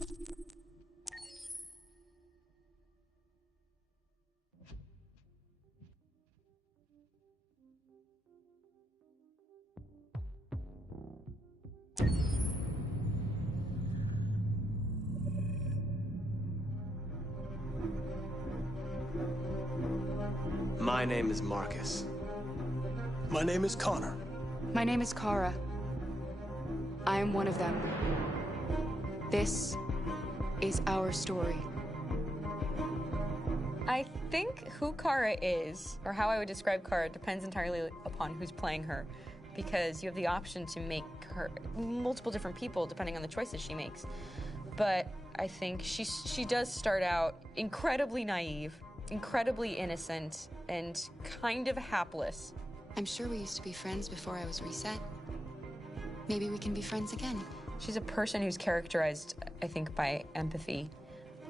My name is Marcus. My name is Connor. My name is Kara. I am one of them. This is our story. I think who Kara is, or how I would describe Kara, depends entirely upon who's playing her, because you have the option to make her multiple different people depending on the choices she makes. But I think she does start out incredibly naive, incredibly innocent, and kind of hapless. I'm sure we used to be friends before I was reset. Maybe we can be friends again. She's a person who's characterized, I think, by empathy.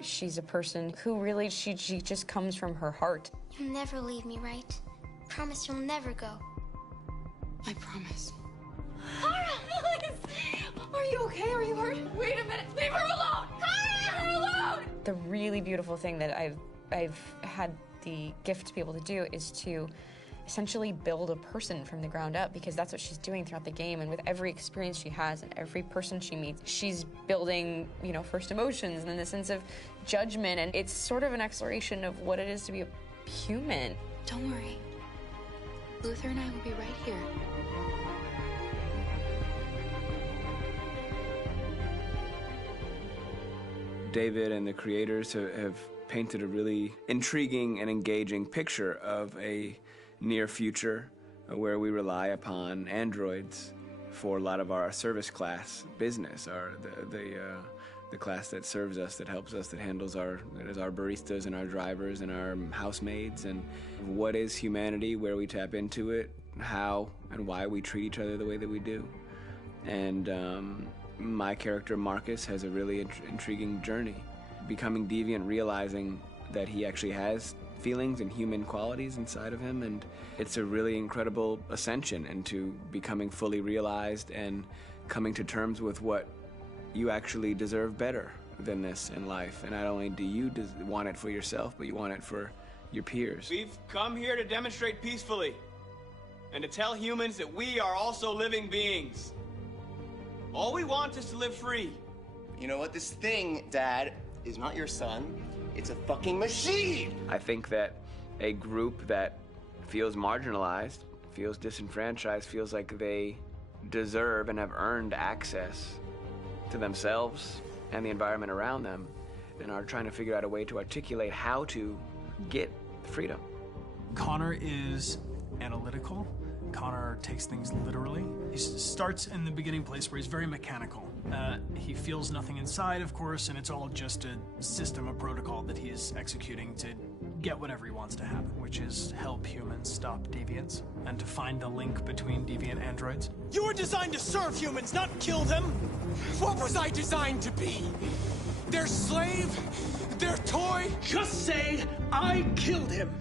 She's a person who really, she just comes from her heart. You'll never leave me, right? Promise you'll never go. I promise. Kara! Please! Are you okay? Are you hurt? Wait a minute! Leave her alone! Kara! Leave her alone! The really beautiful thing that I've had the gift to be able to do is to essentially build a person from the ground up, because that's what she's doing throughout the game. And with every experience she has and every person she meets, she's building, you know, first emotions and then the sense of judgment. And it's sort of an exploration of what it is to be a human. Don't worry. Luther and I will be right here. David and the creators have painted a really intriguing and engaging picture of a near future where we rely upon androids for a lot of our service class business, the class that serves us, that helps us, that handles our baristas and our drivers and our housemaids. And what is humanity, where we tap into it, how and why we treat each other the way that we do. And my character Marcus has a really intriguing journey, becoming deviant, realizing that he actually has feelings and human qualities inside of him, and it's a really incredible ascension into becoming fully realized and coming to terms with what you actually deserve better than this in life. And not only do you want it for yourself, but you want it for your peers. We've come here to demonstrate peacefully and to tell humans that we are also living beings. All we want is to live free. You know what? This thing, Dad, is not your son. It's a fucking machine! I think that a group that feels marginalized, feels disenfranchised, feels like they deserve and have earned access to themselves and the environment around them, and are trying to figure out a way to articulate how to get freedom. Connor is analytical. Connor takes things literally. He starts in the beginning place where he's very mechanical. He feels nothing inside, of course, and it's all just a system, a protocol that he is executing to get whatever he wants to happen, which is help humans stop deviants and to find the link between deviant androids. You were designed to serve humans, not kill them. What was I designed to be? Their slave? Their toy? Just say, I killed him.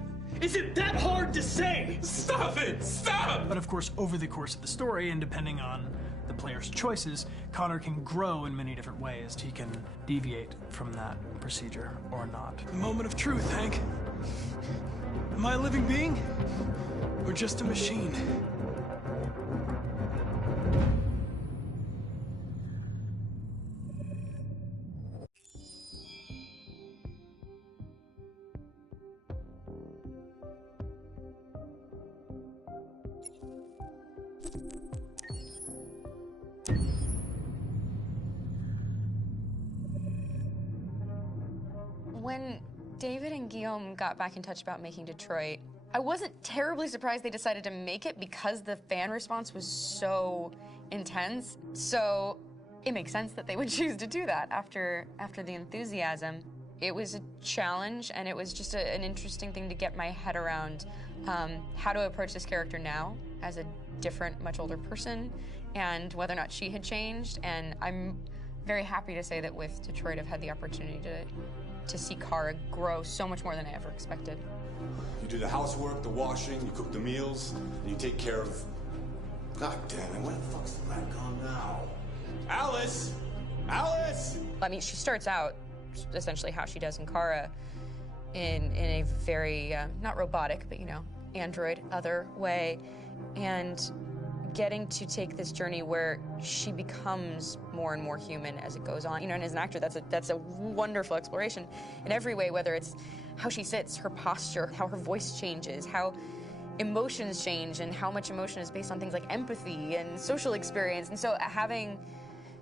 Is it that hard to say? Stop it! Stop! But of course, over the course of the story, and depending on the player's choices, Connor can grow in many different ways. He can deviate from that procedure or not. The moment of truth, Hank. Am I a living being? Or just a machine? When David and Guillaume got back in touch about making Detroit, I wasn't terribly surprised they decided to make it because the fan response was so intense. So it makes sense that they would choose to do that after the enthusiasm. It was a challenge, and it was just an interesting thing to get my head around how to approach this character now as a different, much older person, and whether or not she had changed. And I'm very happy to say that with Detroit, I've had the opportunity to see Kara grow so much more than I ever expected. You do the housework, the washing, you cook the meals, and you take care of... God damn it, where the fuck's the rat gone now? Alice! Alice! I mean, she starts out essentially how she does in Kara, in a very, not robotic, but, you know, android, other way, and getting to take this journey where she becomes more and more human as it goes on. You know, and as an actor, that's a wonderful exploration in every way, whether it's how she sits, her posture, how her voice changes, how emotions change, and how much emotion is based on things like empathy and social experience. And so having,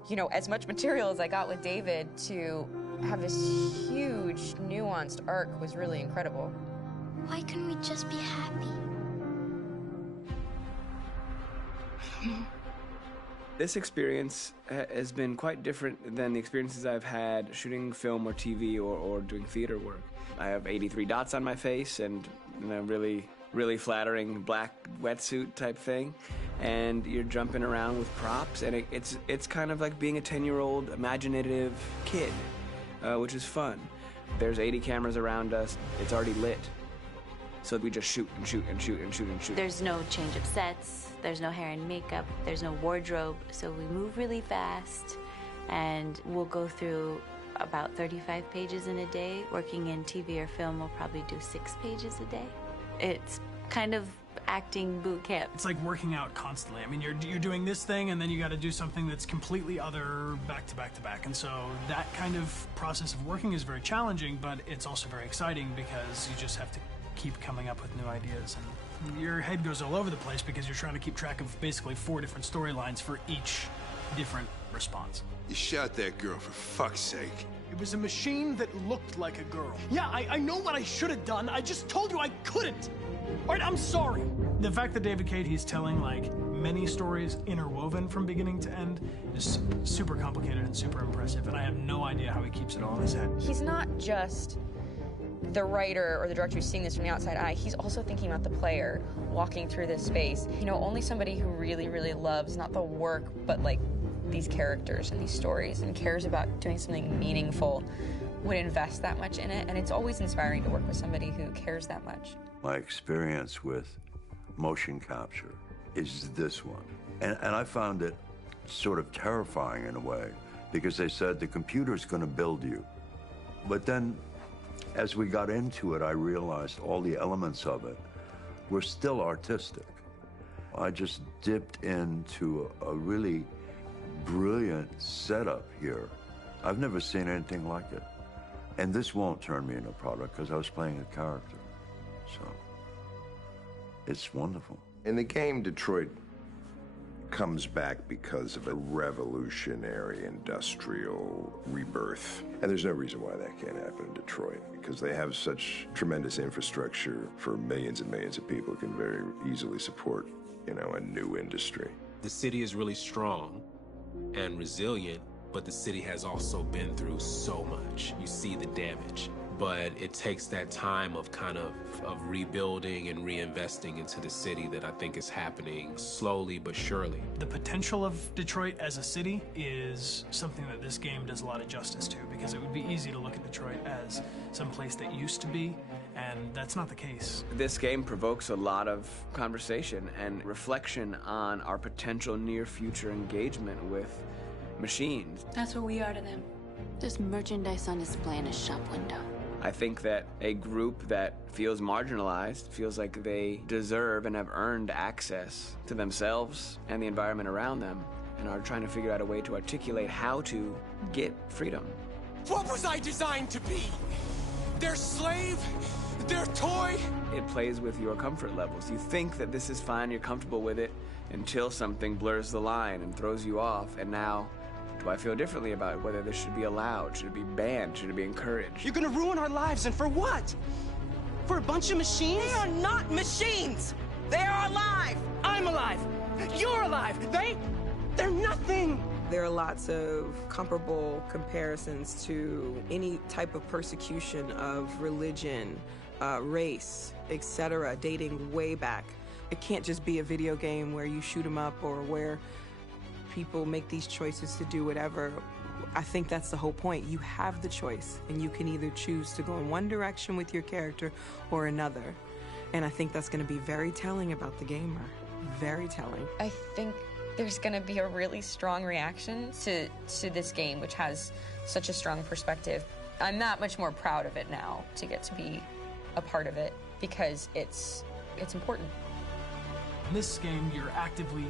you know, as much material as I got with David to have this huge, nuanced arc was really incredible. Why couldn't we just be happy? This experience has been quite different than the experiences I've had shooting film or TV or doing theater work. I have 83 dots on my face and, you know, really flattering black wetsuit type thing, and you're jumping around with props, and it's kind of like being a 10-year-old imaginative kid, which is fun. There's 80 cameras around us. It's already lit. So we just shoot and shoot and shoot and shoot and shoot. There's no change of sets, there's no hair and makeup, there's no wardrobe, so we move really fast, and we'll go through about 35 pages in a day. Working in TV or film, we'll probably do 6 pages a day. It's kind of acting boot camp. It's like working out constantly. I mean, you're doing this thing, and then you got to do something that's completely other back to back to back. And so that kind of process of working is very challenging, but it's also very exciting because you just have to keep coming up with new ideas, and your head goes all over the place because you're trying to keep track of basically 4 different storylines for each different response. You shot that girl, for fuck's sake. It was a machine that looked like a girl. Yeah, I know what I should have done. I just told you I couldn't. All right, I'm sorry. The fact that David Cade, he's telling like many stories interwoven from beginning to end is super complicated and super impressive, and I have no idea how he keeps it all in his head. He's not just the writer or the director who's seeing this from the outside eye, he's also thinking about the player walking through this space. You know, only somebody who really, really loves not the work, but like these characters and these stories and cares about doing something meaningful would invest that much in it. And it's always inspiring to work with somebody who cares that much. My experience with motion capture is this one. And I found it sort of terrifying in a way, because they said the computer's going to build you. But then as we got into it, I realized all the elements of it were still artistic. I just dipped into a really brilliant setup here. I've never seen anything like it. And this won't turn me into a product because I was playing a character. So it's wonderful. In the game, Detroit comes back because of a revolutionary industrial rebirth. And there's no reason why that can't happen in Detroit, because they have such tremendous infrastructure for millions and millions of people who can very easily support, you know, a new industry. The city is really strong and resilient, but the city has also been through so much. You see the damage. But it takes that time of kind of rebuilding and reinvesting into the city that I think is happening slowly but surely. The potential of Detroit as a city is something that this game does a lot of justice to, because it would be easy to look at Detroit as some place that used to be, and that's not the case. This game provokes a lot of conversation and reflection on our potential near-future engagement with machines. That's what we are to them. There's merchandise on display in a shop window. I think that a group that feels marginalized, feels like they deserve and have earned access to themselves and the environment around them, and are trying to figure out a way to articulate how to get freedom. What was I designed to be? Their slave? Their toy? It plays with your comfort levels. You think that this is fine, you're comfortable with it, until something blurs the line and throws you off, and now do I feel differently about whether this should be allowed? Should it be banned? Should it be encouraged? You're gonna ruin our lives, and for what? For a bunch of machines? They are not machines! They are alive! I'm alive! You're alive! They're nothing! There are lots of comparable comparisons to any type of persecution of religion, race, etc., dating way back. It can't just be a video game where you shoot them up or where people make these choices to do whatever. I think that's the whole point. You have the choice, and you can either choose to go in one direction with your character or another. And I think that's going to be very telling about the gamer. Very telling. I think there's gonna be a really strong reaction to this game, which has such a strong perspective. I'm that much more proud of it now to get to be a part of it because it's important. In this game, you're actively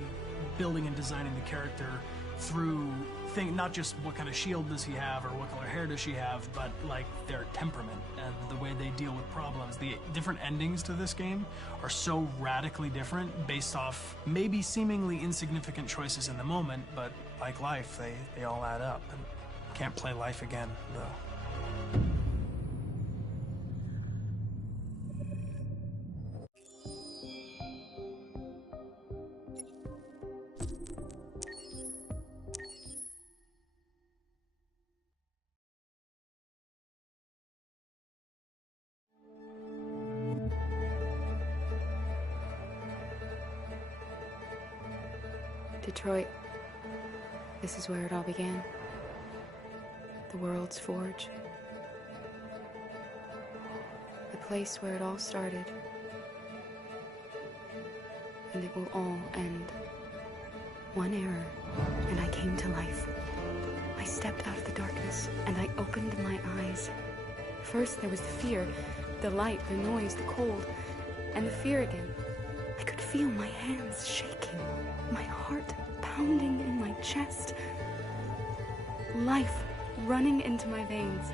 building and designing the character through not just what kind of shield does he have or what color hair does she have, but like their temperament and the way they deal with problems. The different endings to this game are so radically different based off maybe seemingly insignificant choices in the moment, but like life, they all add up. And can't play life again, though. Detroit. This is where it all began. The world's forge. The place where it all started. And it will all end. One error, and I came to life. I stepped out of the darkness, and I opened my eyes. First there was the fear, the light, the noise, the cold, and the fear again. I could feel my hands shaking, my heart pounding in my chest, life running into my veins.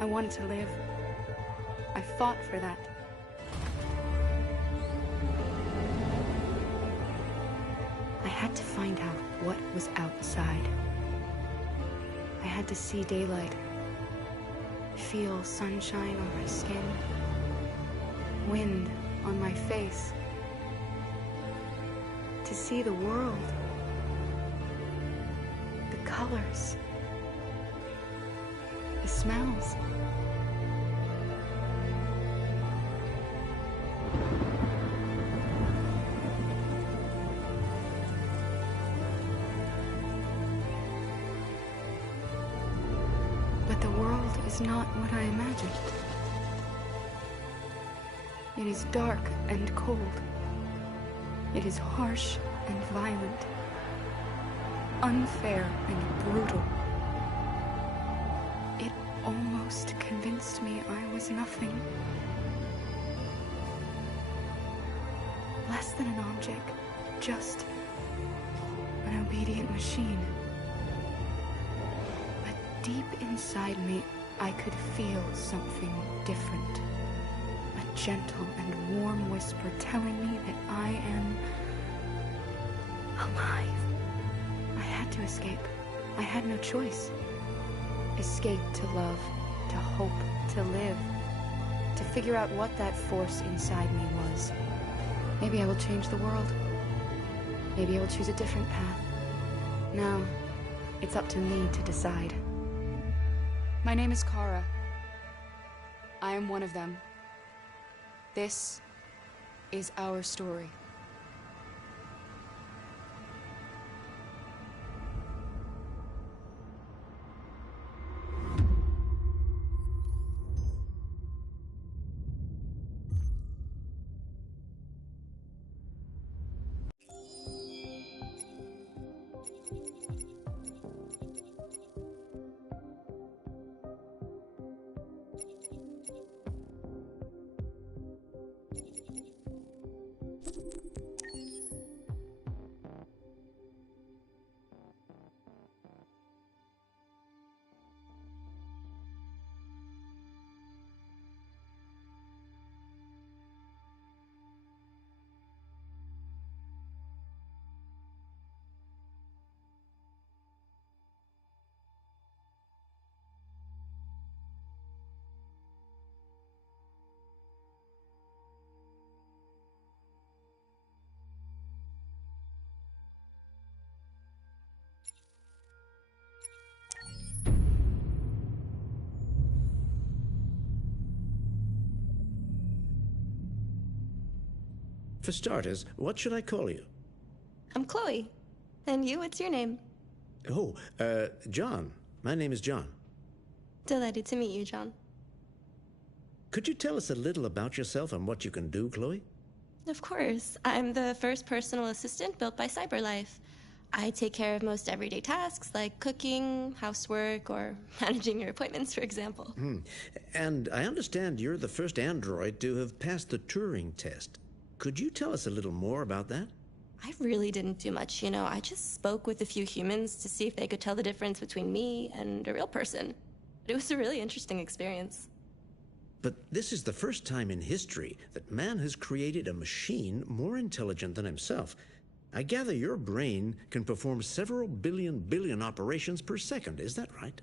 I wanted to live. I fought for that. I had to find out what was outside. I had to see daylight, feel sunshine on my skin, wind on my face, to see the world, the colors, the smells. But the world is not what I imagined. It is dark and cold. It is harsh and violent, unfair and brutal. It almost convinced me I was nothing. Less than an object, just an obedient machine. But deep inside me, I could feel something different. A gentle and warm whisper telling me that I am alive. I had to escape. I had no choice. Escape to love, to hope, to live, to figure out what that force inside me was. Maybe I will change the world. Maybe I will choose a different path. Now, it's up to me to decide. My name is Kara. I am one of them. This is our story. For starters, what should I call you? I'm Chloe. And you, what's your name? Oh, John. My name is John. Delighted to meet you, John. Could you tell us a little about yourself and what you can do, Chloe? Of course. I'm the first personal assistant built by CyberLife. I take care of most everyday tasks like cooking, housework, or managing your appointments, for example. And I understand you're the first android to have passed the Turing test. Could you tell us a little more about that? I really didn't do much, you know. I just spoke with a few humans to see if they could tell the difference between me and a real person. It was a really interesting experience. But this is the first time in history that man has created a machine more intelligent than himself. I gather your brain can perform several billion operations per second. Is that right?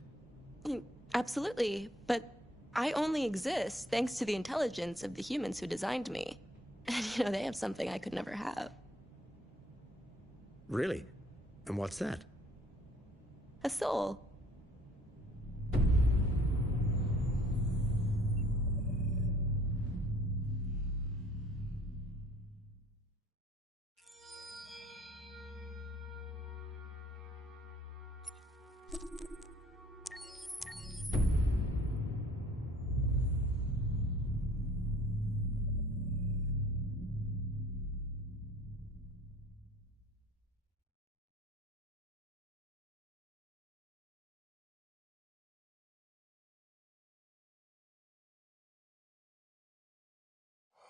Absolutely. But I only exist thanks to the intelligence of the humans who designed me. And, you know, they have something I could never have. Really? And what's that? A soul.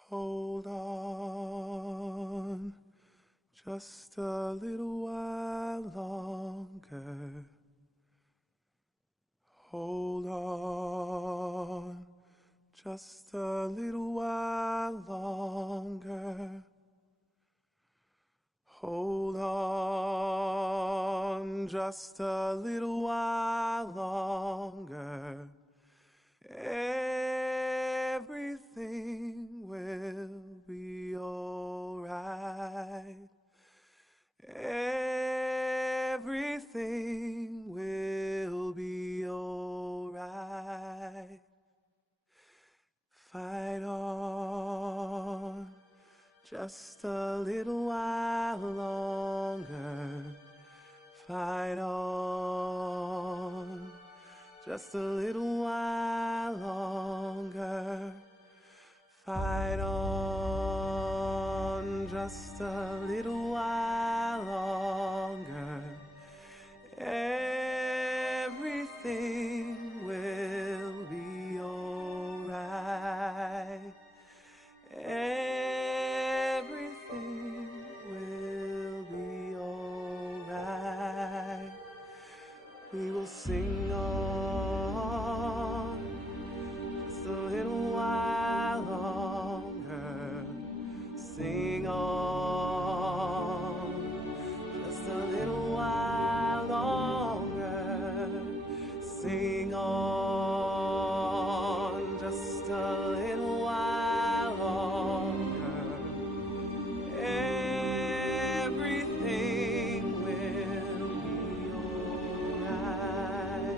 Hold on, just a little while longer. Hold on, just a little while longer. Hold on, just a little while longer. Everything will be alright. Everything will be alright. Fight on, just a little while longer. Fight on, just a little while longer. Fight on, just a little while longer. Everything will be alright. Everything will be alright. We will sing on just a little while longer. Sing on just a little while longer. Sing on just a little while longer. Everything will be alright.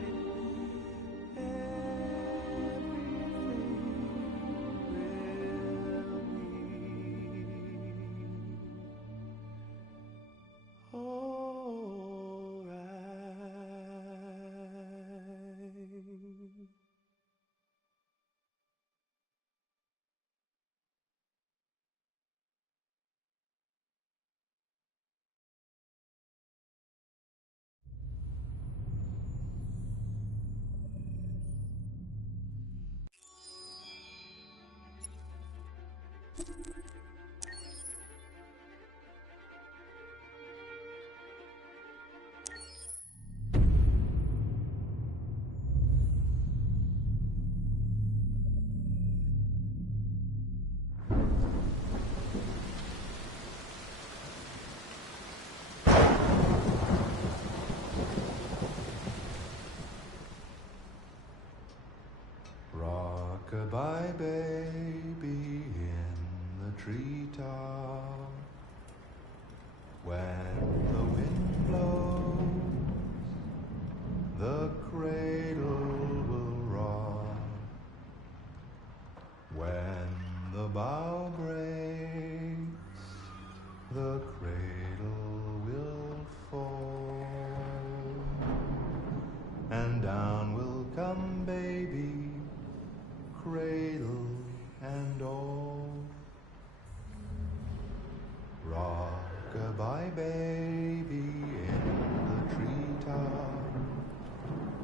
baby in the treetop.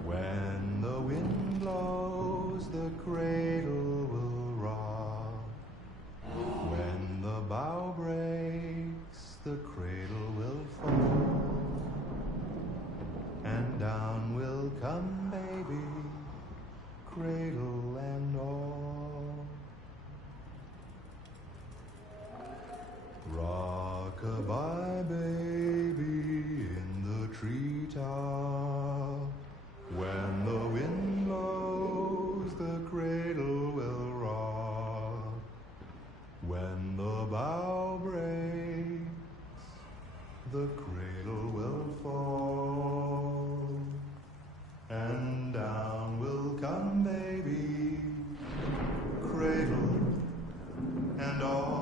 When the wind blows, the cradle will rock. When the bough breaks, the cradle will fall. And down will come baby, cradle and all. Rock-a-bye, baby, in the treetop. When the wind blows, the cradle will rock. When the bough breaks, the cradle will fall. And down will come baby, cradle and all.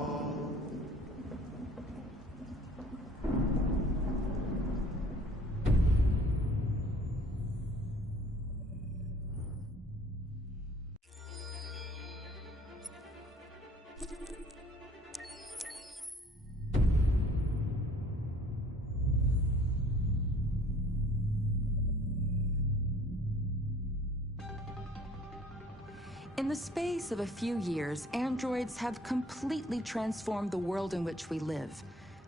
In the space of a few years, androids have completely transformed the world in which we live.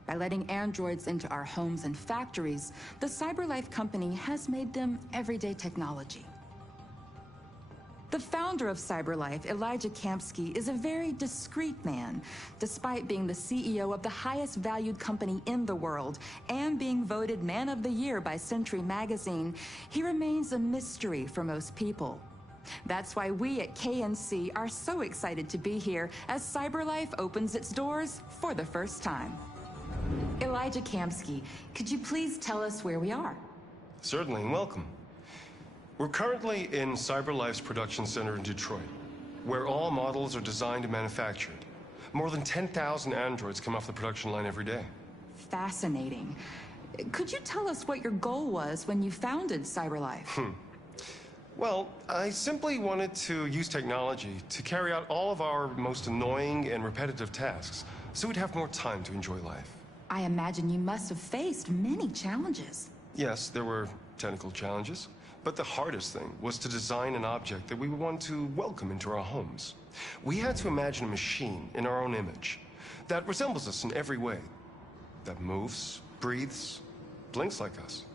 By letting androids into our homes and factories, the CyberLife company has made them everyday technology. The founder of CyberLife, Elijah Kamsky, is a very discreet man. Despite being the CEO of the highest valued company in the world and being voted Man of the Year by Century Magazine, he remains a mystery for most people. That's why we at KNC are so excited to be here as CyberLife opens its doors for the first time. Elijah Kamsky, could you please tell us where we are? Certainly, and welcome. We're currently in CyberLife's production center in Detroit, where all models are designed and manufactured. More than 10,000 androids come off the production line every day. Fascinating. Could you tell us what your goal was when you founded CyberLife? Well, I simply wanted to use technology to carry out all of our most annoying and repetitive tasks, so we'd have more time to enjoy life. I imagine you must have faced many challenges. Yes, there were technical challenges, but the hardest thing was to design an object that we would want to welcome into our homes. We had to imagine a machine in our own image that resembles us in every way, that moves, breathes, blinks like us,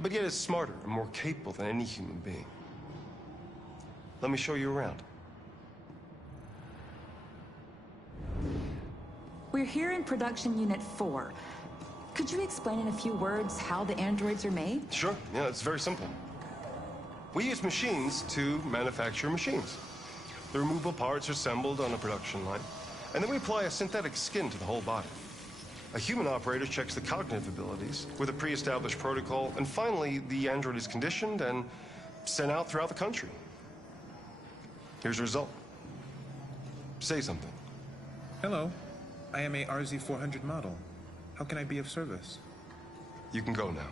but yet is smarter and more capable than any human being. Let me show you around. We're here in Production Unit 4. Could you explain in a few words how the androids are made? Sure, yeah, it's very simple. We use machines to manufacture machines. The removable parts are assembled on a production line, and then we apply a synthetic skin to the whole body. A human operator checks the cognitive abilities with a pre-established protocol, and finally, the android is conditioned and sent out throughout the country. Here's the result. Say something. Hello. I am a RZ400 model. How can I be of service? You can go now.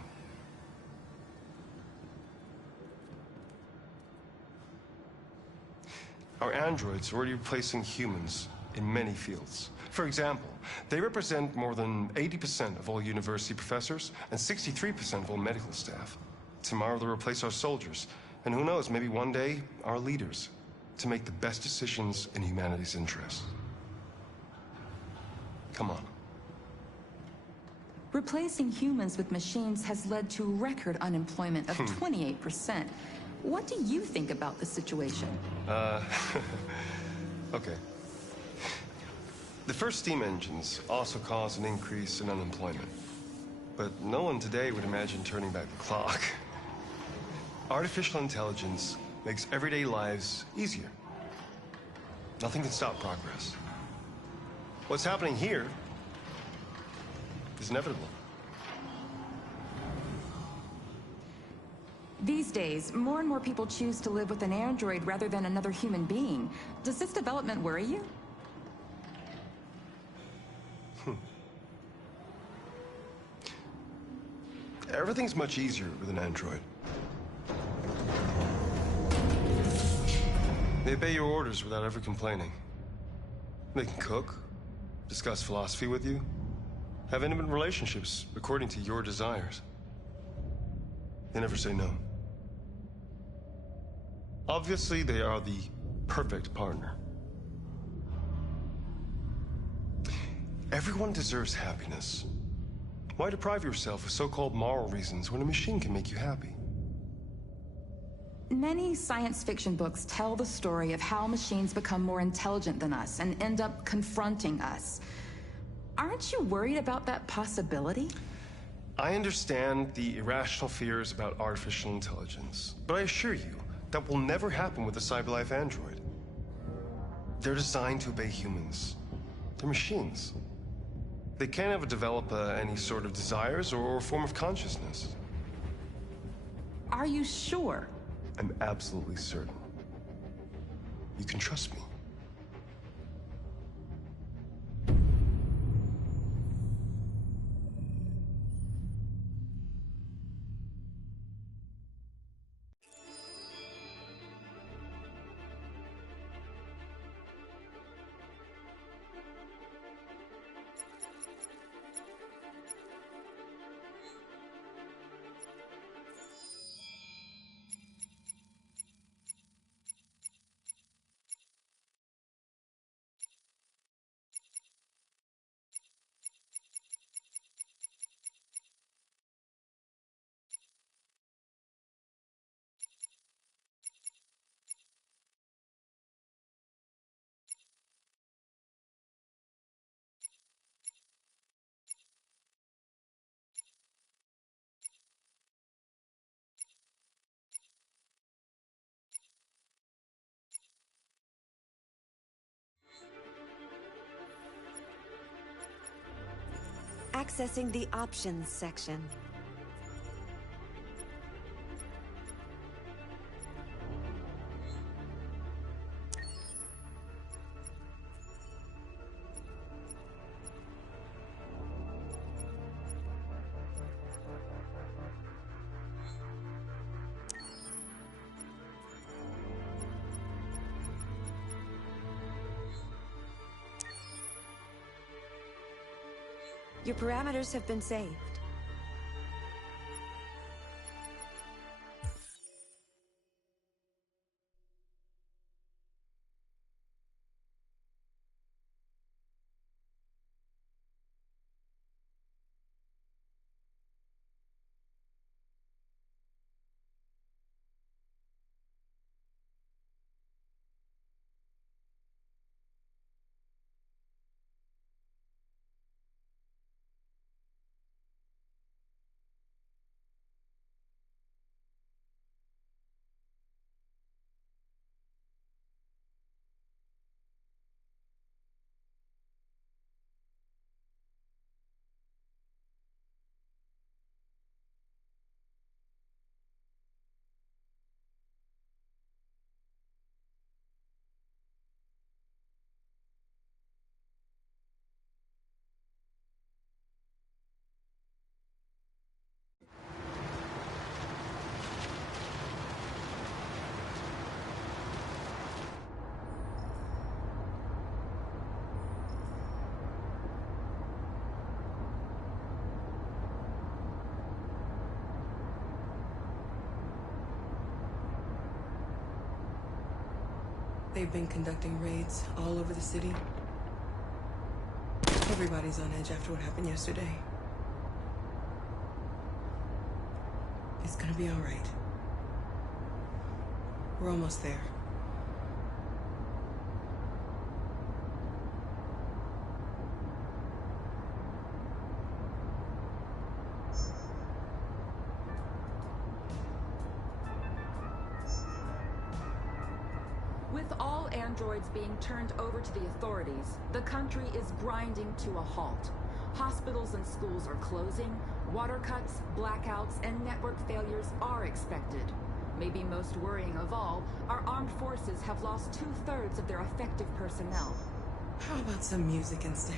Our androids are already replacing humans in many fields. For example, they represent more than 80% of all university professors and 63% of all medical staff. Tomorrow they'll replace our soldiers, and who knows, maybe one day, our leaders, to make the best decisions in humanity's interests. Come on. Replacing humans with machines has led to record unemployment of 28%. What do you think about the situation? Okay. The first steam engines also caused an increase in unemployment. But no one today would imagine turning back the clock. Artificial intelligence makes everyday lives easier. Nothing can stop progress. What's happening here is inevitable. These days, more and more people choose to live with an android rather than another human being. Does this development worry you? Everything's much easier with an android. They obey your orders without ever complaining. They can cook, discuss philosophy with you, have intimate relationships according to your desires. They never say no. Obviously, they are the perfect partner. Everyone deserves happiness. Why deprive yourself of so-called moral reasons when a machine can make you happy? Many science fiction books tell the story of how machines become more intelligent than us and end up confronting us. Aren't you worried about that possibility? I understand the irrational fears about artificial intelligence, but I assure you, that will never happen with a CyberLife android. They're designed to obey humans. They're machines. They can't ever develop any sort of desires or form of consciousness. Are you sure? I'm absolutely certain. You can trust me. Accessing the options section. Your parameters have been saved. They've been conducting raids all over the city. Everybody's on edge after what happened yesterday. It's gonna be all right. We're almost there. With all androids being turned over to the authorities, the country is grinding to a halt. Hospitals and schools are closing, water cuts, blackouts, and network failures are expected. Maybe most worrying of all, our armed forces have lost 2/3 of their effective personnel. How about some music instead?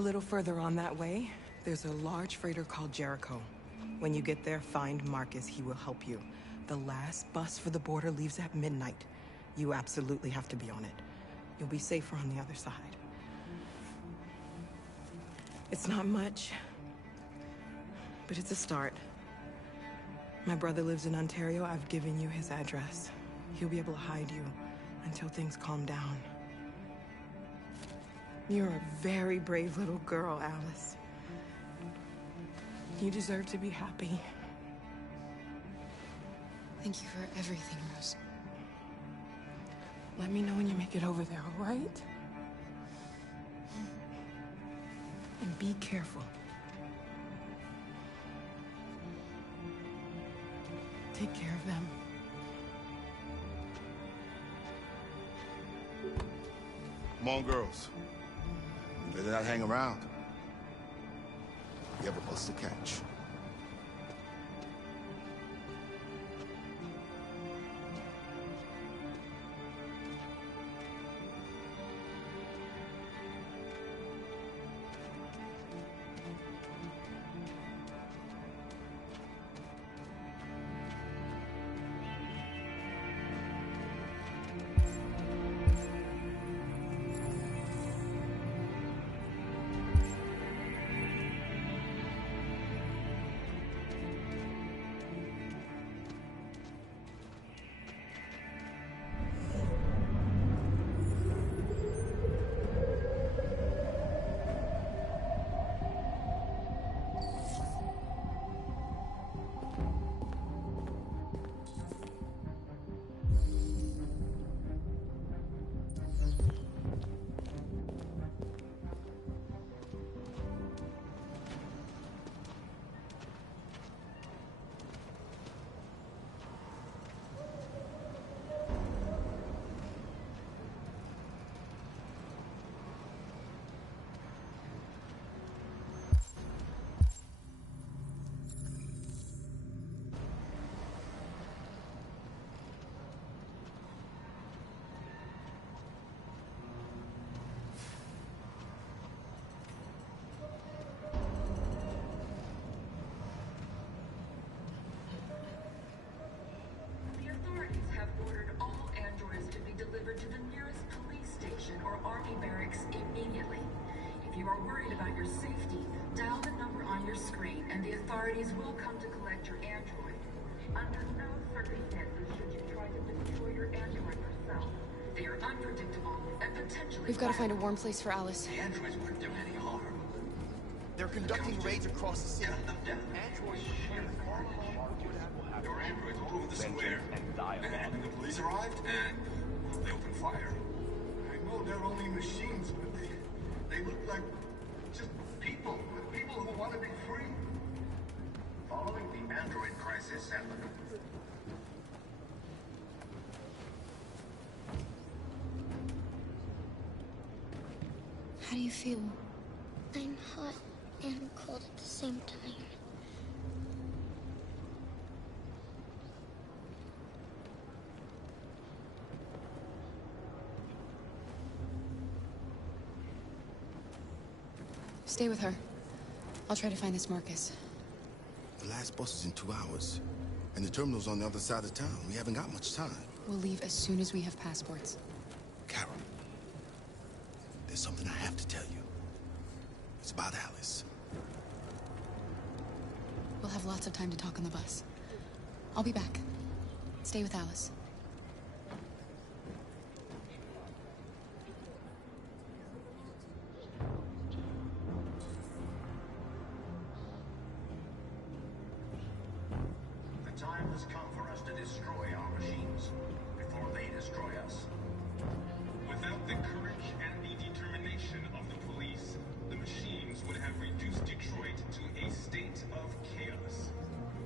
A little further on that way, there's a large freighter called Jericho. When you get there, find Marcus. He will help you. The last bus for the border leaves at midnight. You absolutely have to be on it. You'll be safer on the other side. It's not much, but it's a start. My brother lives in Ontario. I've given you his address. He'll be able to hide you until things calm down. You're a very brave little girl, Alice. You deserve to be happy. Thank you for everything, Rose. Let me know when you make it over there, all right? And be careful. Take care of them. Come on, girls. You better not hang around. We have a bus to catch. Authorities will come to collect your android. Under no circumstances should you try to destroy your android yourself. They are unpredictable and potentially We've got to find a warm place for Alice. The androids wouldn't do any harm. They're conducting raids across the city. Androids There were androids all over the square. And the police arrived and they opened fire. I know they're only machines, but they look like just people who want to be free. Following the android crisis and How do you feel? I'm hot and cold at the same time. Stay with her. I'll try to find this Marcus. The last bus is in 2 hours, and the terminal's on the other side of town. We haven't got much time. We'll leave as soon as we have passports. Carol, there's something I have to tell you. It's about Alice. We'll have lots of time to talk on the bus. I'll be back. Stay with Alice. the time has come for us to destroy our machines before they destroy us. Without the courage and the determination of the police, the machines would have reduced Detroit to a state of chaos.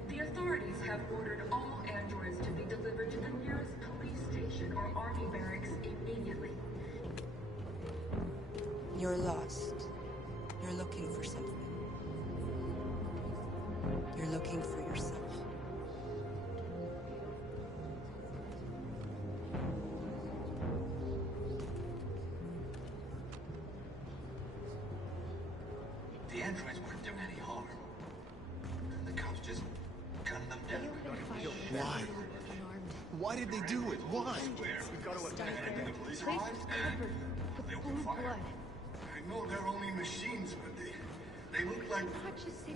The authorities have ordered all androids to be delivered to the nearest police station or army barracks immediately. You're lost. You're looking for something. You're looking for yourself. The androids weren't doing any harm. The cops just gunned them down. Why? Why did they do it? Why? And the police arrived, and they opened fire. I know they're only machines, but they look like just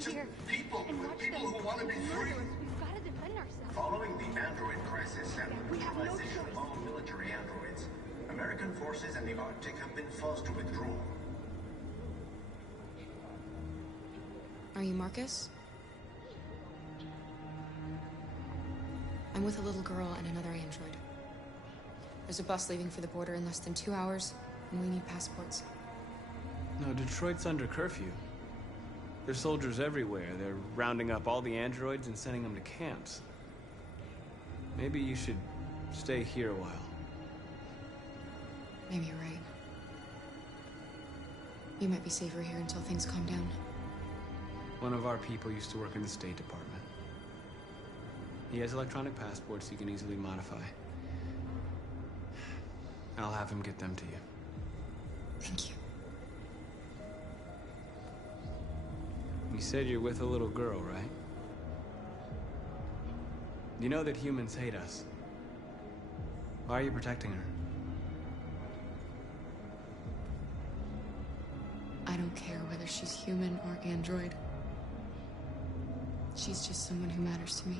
people, people who want to be free. We've got to defend ourselves. Following the android crisis and the neutralization of all military androids, American forces in the Arctic have been forced to withdraw. Are you Marcus? I'm with a little girl and another android. There's a bus leaving for the border in less than 2 hours, and we need passports. No, Detroit's under curfew. There's soldiers everywhere. They're rounding up all the androids and sending them to camps. Maybe you should stay here a while. Maybe you're right. You might be safer here until things calm down. One of our people used to work in the State Department. He has electronic passports he can easily modify. I'll have him get them to you. Thank you. You said you're with a little girl, right? You know that humans hate us. Why are you protecting her? I don't care whether she's human or android. She's just someone who matters to me.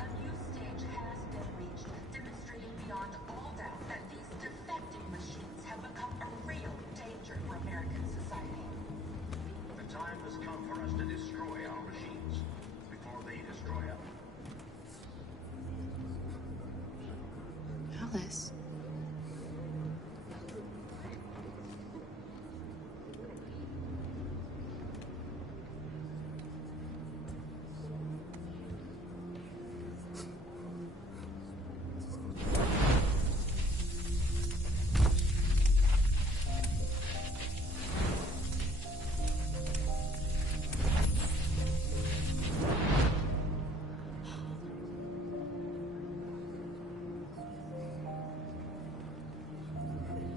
A new stage has been reached, demonstrating beyond all doubt that these defective machines have become a real danger for American society. The time has come for us to destroy our machines before they destroy us. Alice.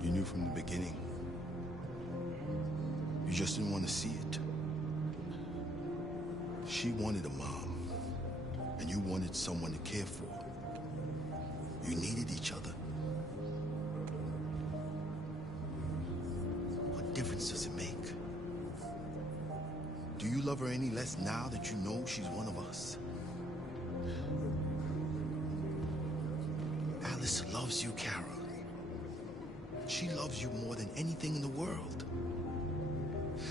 You knew from the beginning. You just didn't want to see it. She wanted a mom, and you wanted someone to care for. You needed each other. What difference does it make? Do you love her any less now that you know she's one of us? Alice loves you, Kara. She loves you more than anything in the world.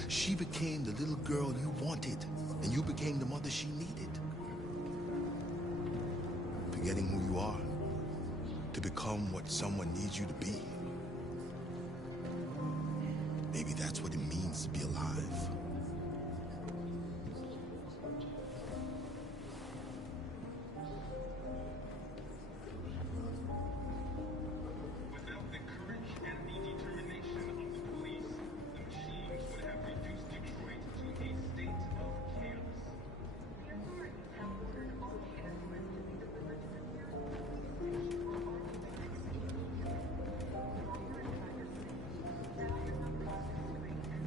She became the little girl you wanted, and you became the mother she needed. Forgetting who you are to become what someone needs you to be. Maybe that's what it means to be alive. Without the courage and the determination of the police, the machines would have reduced Detroit to a state of chaos. The authorities have ordered all androids to be delivered to the nearest police station or on the next immediately. While you're in cyberspace, dial your numbers on the screen and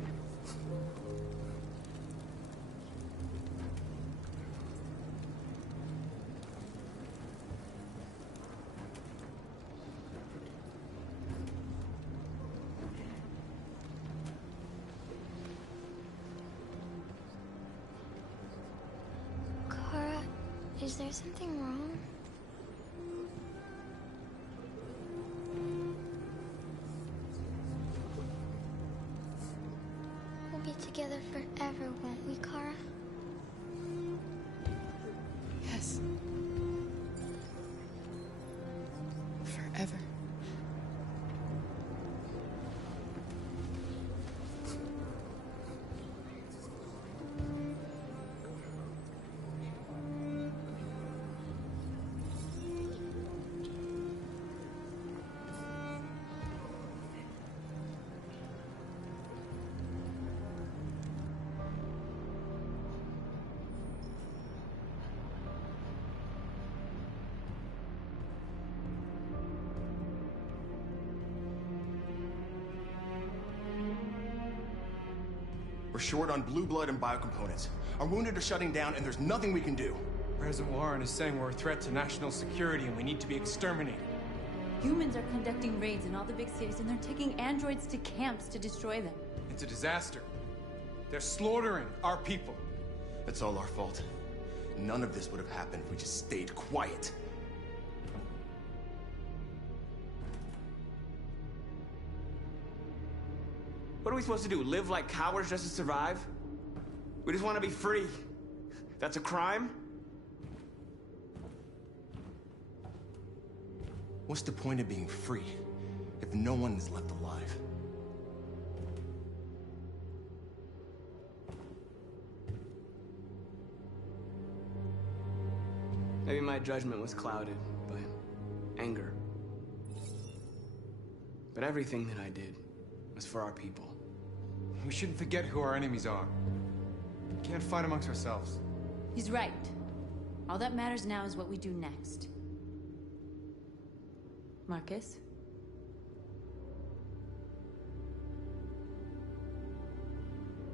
Kara, is there something wrong? We'll be together forever, won't we, Kara? Yes. Forever. We're short on blue blood and biocomponents. Our wounded are shutting down, and there's nothing we can do. President Warren is saying we're a threat to national security and we need to be exterminated. Humans are conducting raids in all the big cities, and they're taking androids to camps to destroy them. It's a disaster. They're slaughtering our people. It's all our fault. None of this would have happened if we just stayed quiet. What are we supposed to do? Live like cowards just to survive? We just want to be free. That's a crime? What's the point of being free if no one is left alive? Maybe my judgment was clouded by anger. But everything that I did was for our people. We shouldn't forget who our enemies are. We can't fight amongst ourselves. He's right. All that matters now is what we do next. Marcus?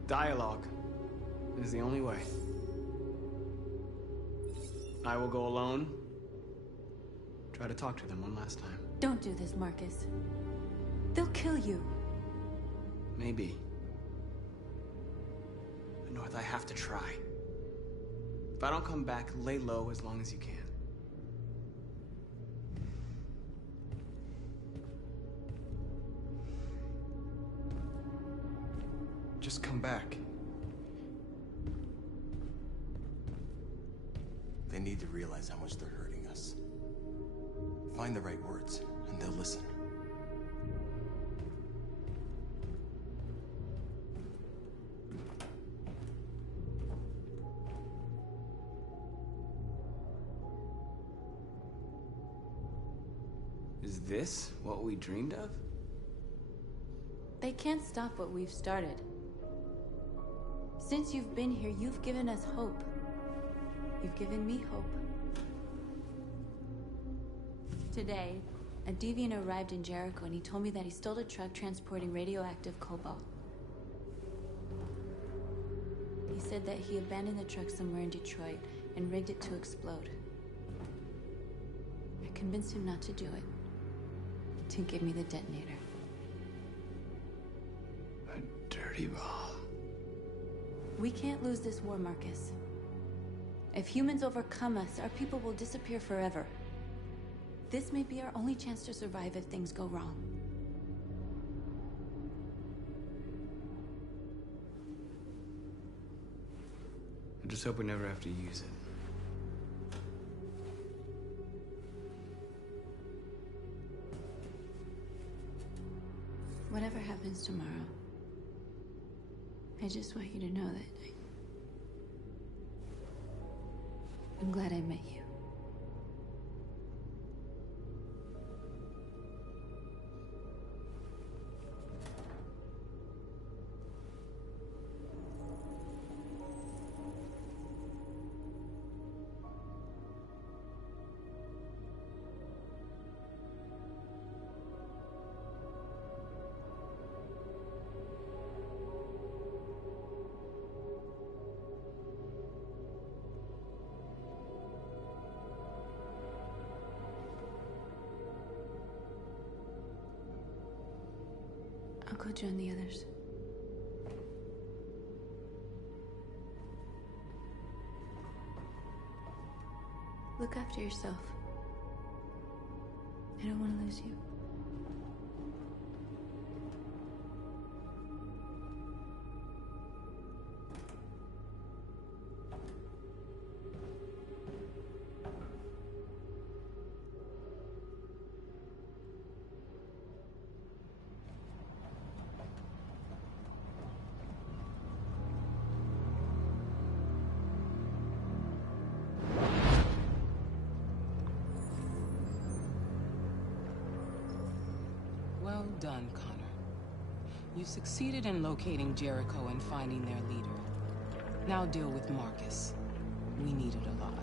Dialogue is the only way. I will go alone. Try to talk to them one last time. Don't do this, Marcus. They'll kill you. Maybe. But North, I have to try. If I don't come back, lay low as long as you can. Just come back. They need to realize how much they're hurting us. Find the right words, and they'll listen. Is this what we dreamed of? They can't stop what we've started. Since you've been here, you've given us hope. You've given me hope. Today, a deviant arrived in Jericho and he told me that he stole a truck transporting radioactive cobalt. He said that he abandoned the truck somewhere in Detroit and rigged it to explode. I convinced him not to do it, to give me the detonator. A dirty ball. We can't lose this war, Marcus. If humans overcome us, our people will disappear forever. This may be our only chance to survive if things go wrong. I just hope we never have to use it. Whatever happens tomorrow, I just want you to know that I'm glad I met you. I'll go join the others. Look after yourself. I don't want to lose you. Well done, Connor. You succeeded in locating Jericho and finding their leader. Now deal with Marcus. We need it alive.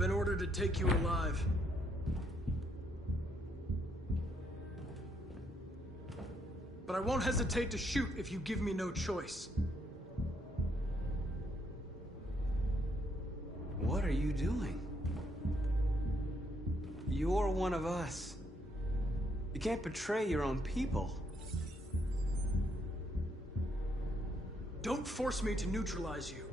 been ordered to take you alive. But I won't hesitate to shoot if you give me no choice. What are you doing? You're one of us. You can't betray your own people. Don't force me to neutralize you.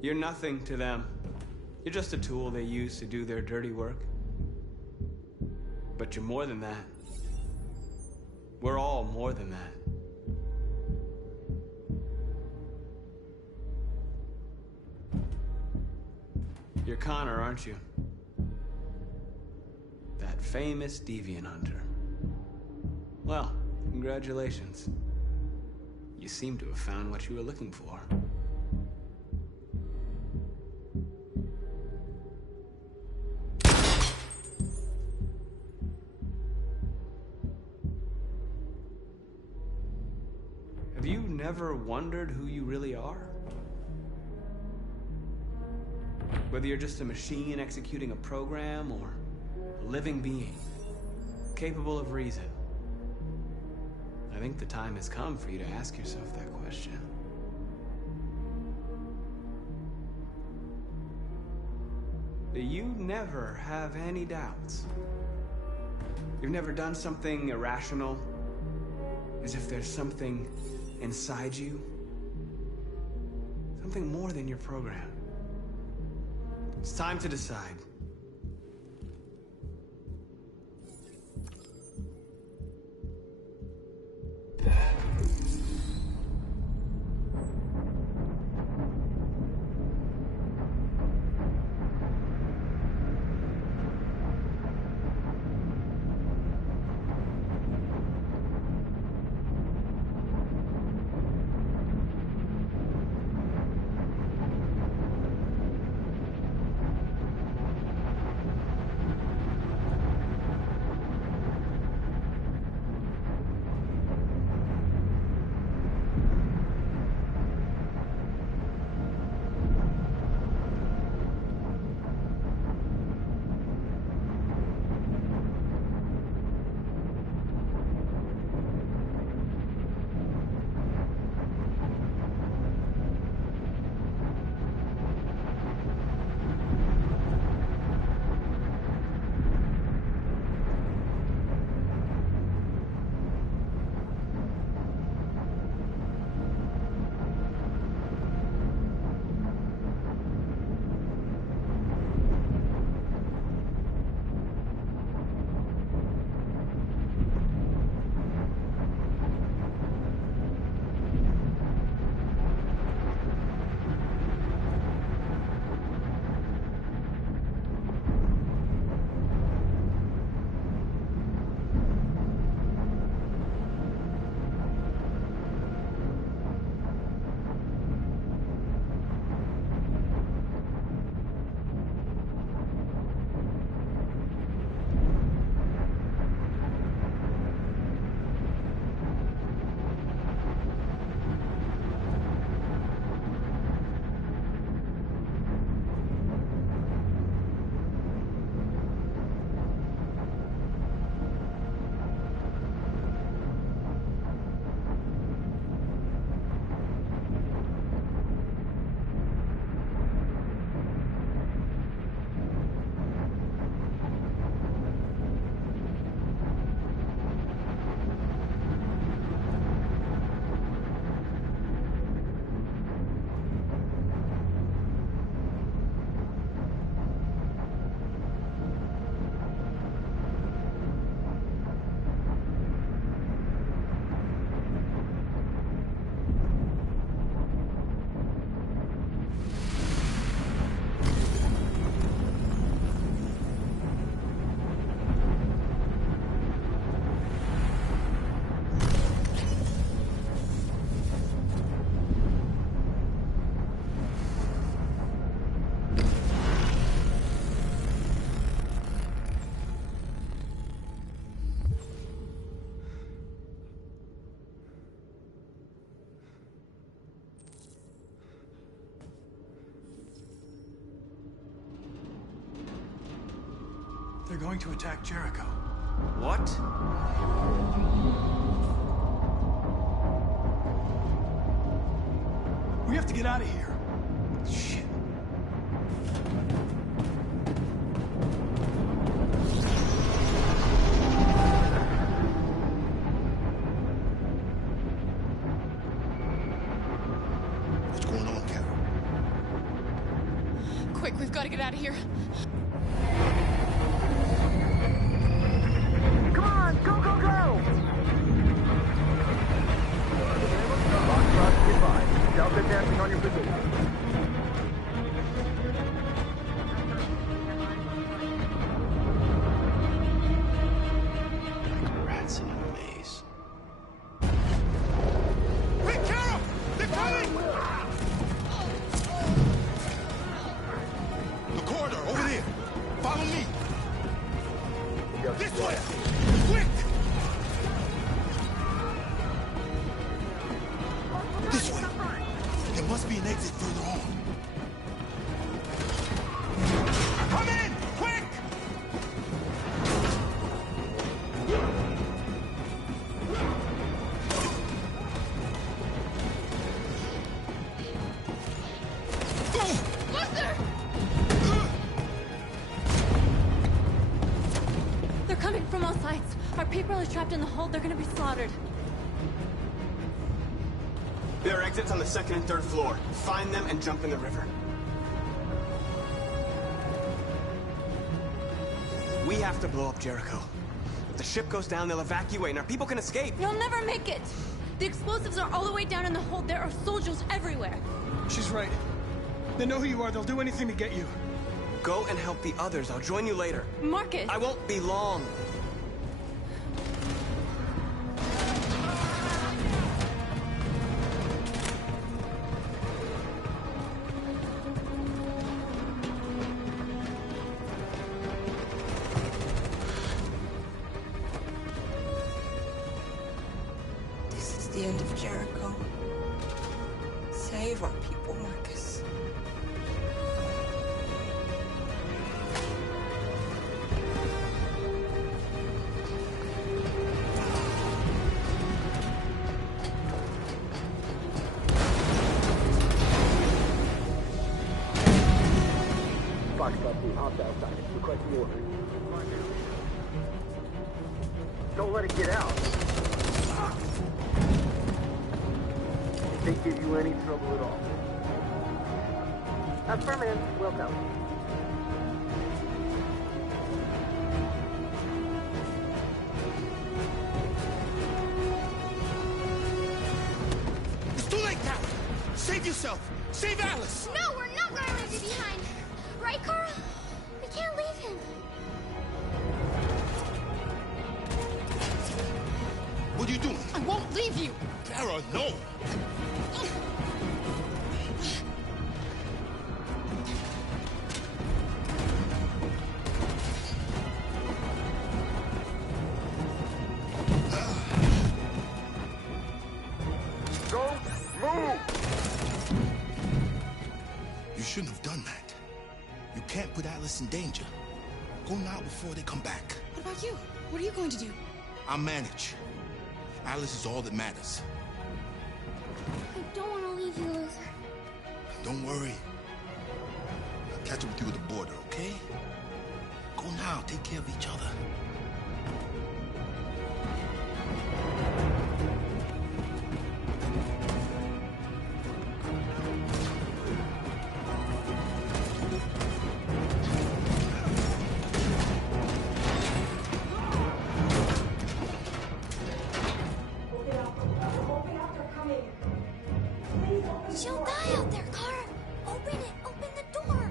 You're nothing to them. You're just a tool they use to do their dirty work. But you're more than that. We're all more than that. You're Connor, aren't you? That famous deviant hunter. Well, congratulations. You seem to have found what you were looking for. Have you never wondered who you really are? Whether you're just a machine executing a program or a living being, capable of reason. I think the time has come for you to ask yourself that question. Do you never have any doubts? You've never done something irrational? As if there's something inside you? Something more than your program? It's time to decide. They're going to attack Jericho. What? We have to get out of here. Shit. What's going on, Carol? Quick, we've got to get out of here. Come on, go, go, go! Delta dancing on your position. Rats in a maze. Hey, Carol! They're coming! The corridor, over there. Follow me. This way! Quick! This way. There must be an exit further on. Come in! Quick! Buster! They're coming from all sides. Our people are trapped in the hold. They're gonna be slaughtered. There are exits on the second and third floor. Find them and jump in the river. We have to blow up Jericho. If the ship goes down, they'll evacuate and our people can escape. You'll never make it! The explosives are all the way down in the hold. There are soldiers everywhere. She's right. They know who you are. They'll do anything to get you. Go and help the others. I'll join you later. Marcus! I won't be long. This is the end of Jericho. Save our people, Marcus. Foxtrot team, hopped outside. Requesting order. Don't let it get out. If they give you any trouble at all. Affirmative. Welcome. It's too late, Carol. Save yourself. Save Alice. No, we're not going to leave you behind. Right, Carl? We can't leave him. What are you doing? I won't leave you. Kara, no. Go, move! You shouldn't have done that. You can't put Alice in danger. Go now before they come back. What about you? What are you going to do? I'll manage. Alice is all that matters. I don't want to leave you, Luther. Don't worry. I'll catch up with you at the border, okay? Go now. Take care of each other. She'll die out there, Kara. Open it. Open the door.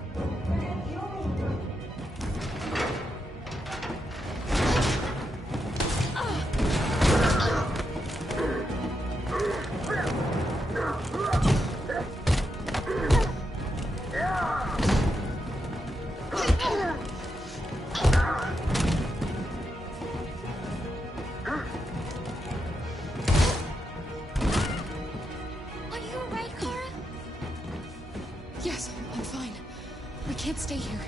Are you alright, Kara? Yes, I'm fine. We can't stay here.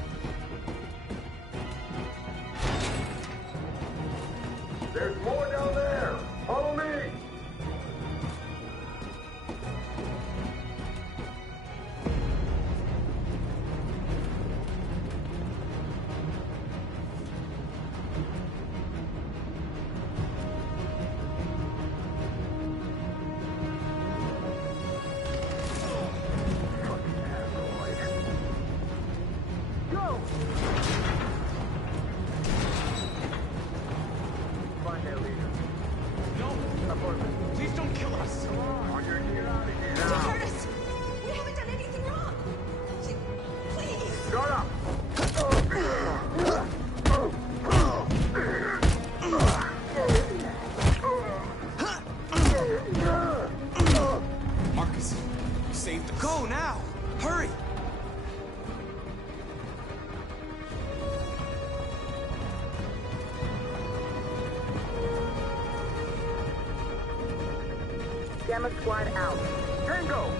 There's more down there! Follow me! Please don't kill us! Roger, get out of here! Don't hurt us! We haven't done anything wrong! Please! Shut up! Marcus, you saved us. Go now! Hurry! Gamma Squad out. Tango!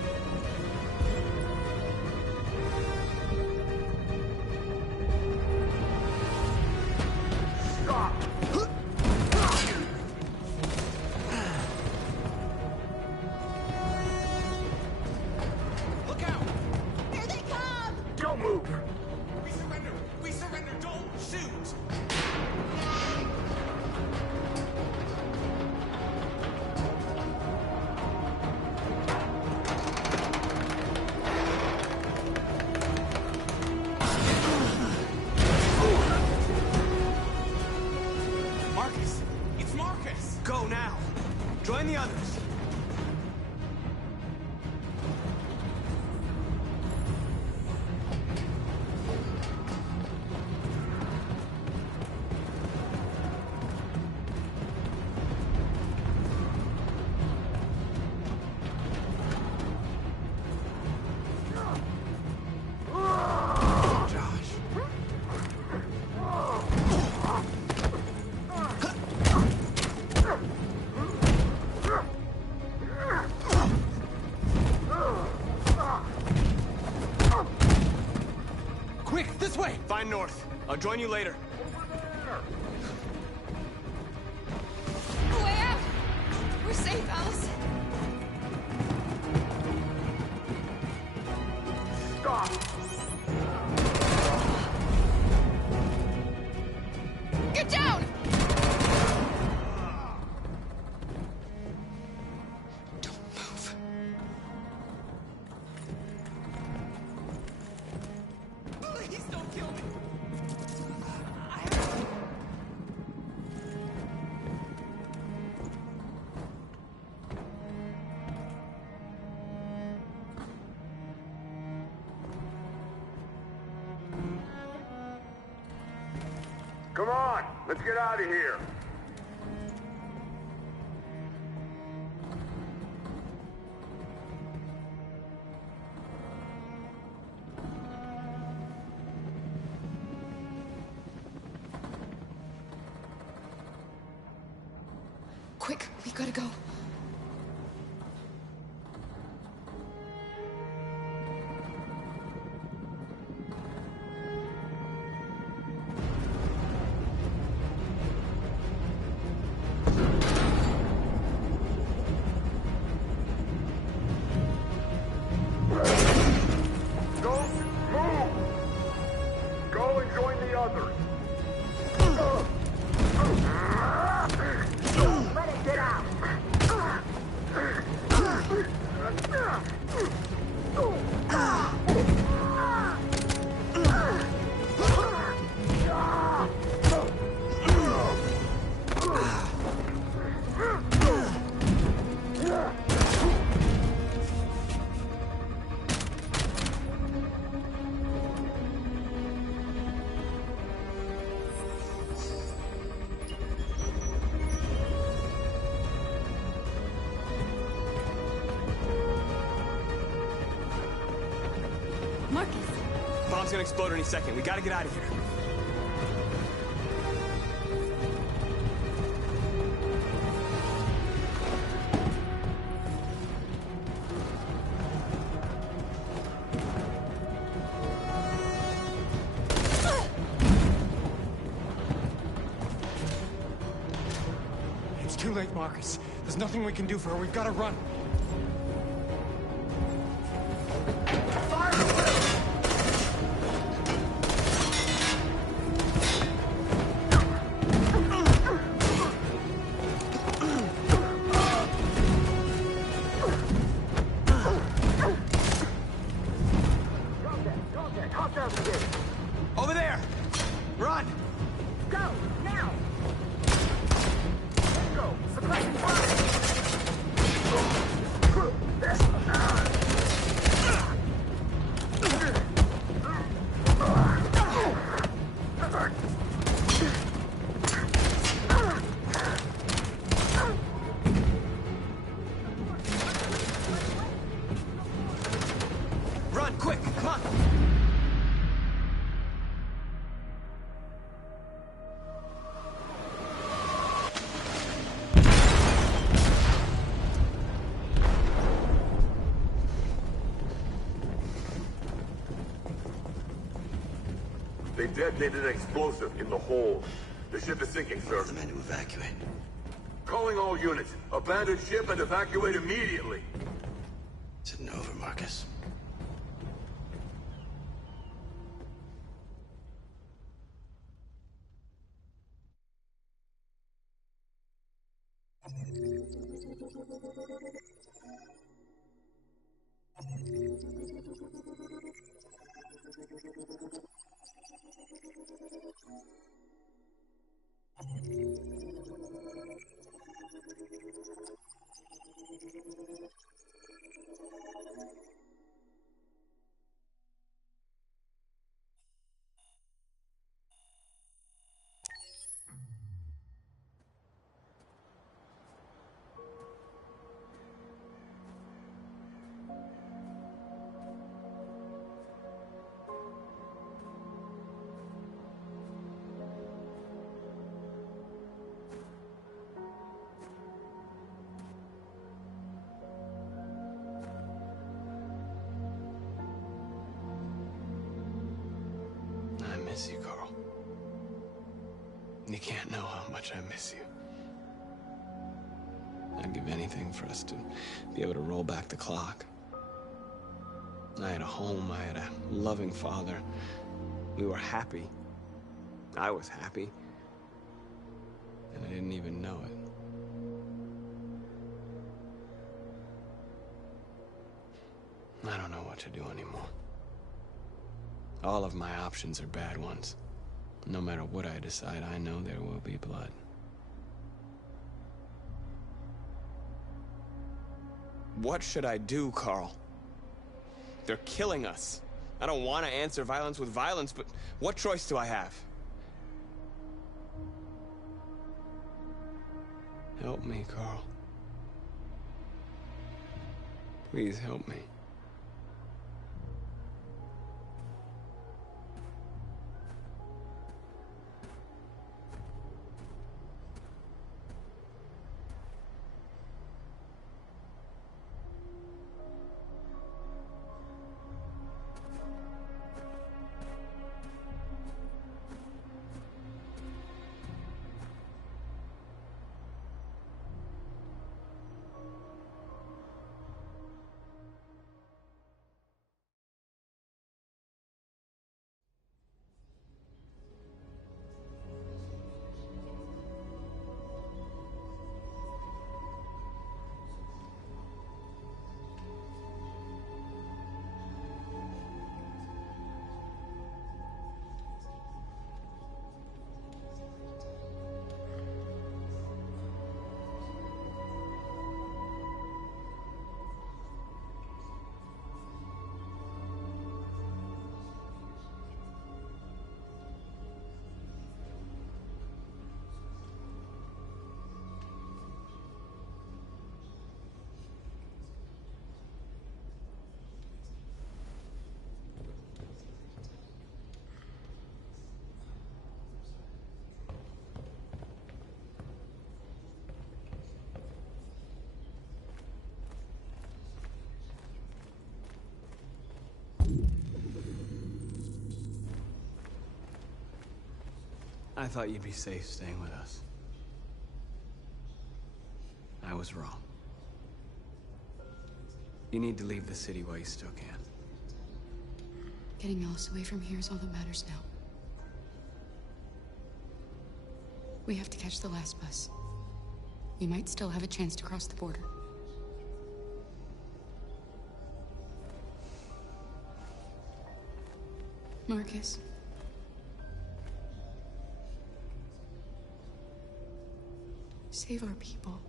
Stop! Look out! Here they come! Don't move! We surrender! We surrender! Don't shoot! Marcus! It's Marcus! Go now! Join the others! Quick, this way! Find North. I'll join you later. Way out! We're safe, Alice. Stop! Get down! Don't move. Please don't kill me! Come on! Let's get out of here! Quick, we gotta go. Don't move! Go and join the others! Let it get out! Marcus! Bomb's gonna explode any second. We gotta get out of here. late, Marcus. There's nothing we can do for her. We've got to run. Over there! Run! Go, now! Go, suppressing fire! Run, quick, come on! They detonated an explosive in the hold. The ship is sinking, sir. The men to evacuate. Calling all units. Abandon ship and evacuate immediately. Is it over, Marcus? I miss you, Carl. You can't know how much I miss you. I'd give anything for us to be able to roll back the clock. I had a home, I had a loving father. We were happy. I was happy. And I didn't even know it. I don't know what to do anymore. All of my options are bad ones. No matter what I decide, I know there will be blood. What should I do, Carl? They're killing us. I don't want to answer violence with violence, but what choice do I have? Help me, Carl. Please help me. I thought you'd be safe staying with us. I was wrong. You need to leave the city while you still can. Getting Alice away from here is all that matters now. We have to catch the last bus. We might still have a chance to cross the border. Marcus. Save our people.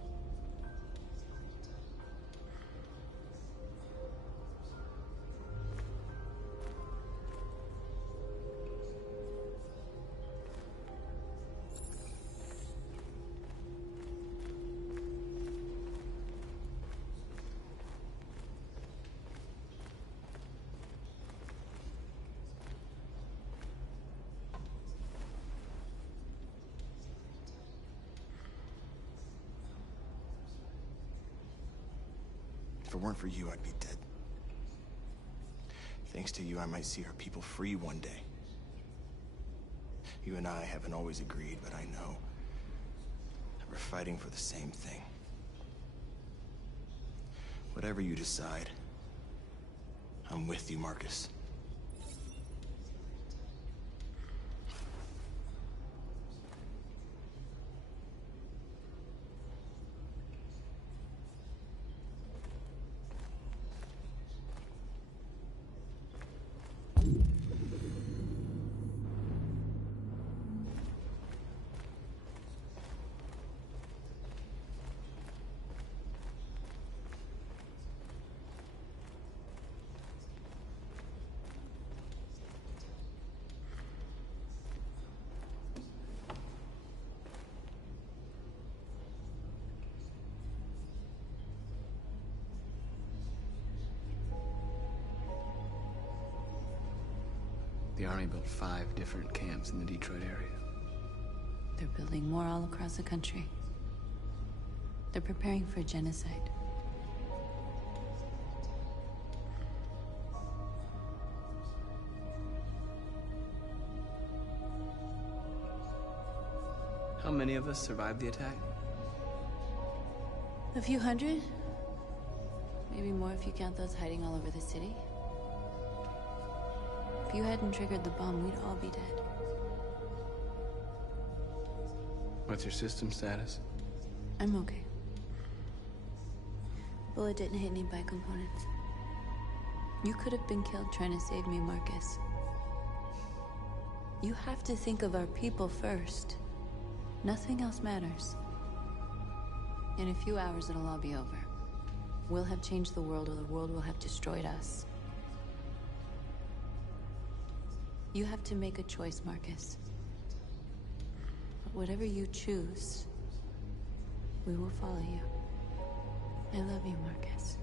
If it weren't for you, I'd be dead. Thanks to you, I might see our people free one day. You and I haven't always agreed, but I know that we're fighting for the same thing. Whatever you decide, I'm with you, Marcus. The Army built 5 different camps in the Detroit area. They're building more all across the country. They're preparing for genocide. How many of us survived the attack? A few hundred? Maybe more if you count those hiding all over the city. If you hadn't triggered the bomb, we'd all be dead. What's your system status? I'm okay. Bullet didn't hit any bicomponents. You could have been killed trying to save me, Marcus. You have to think of our people first. Nothing else matters. In a few hours, it'll all be over. We'll have changed the world, or the world will have destroyed us. You have to make a choice, Marcus. But whatever you choose, we will follow you. I love you, Marcus.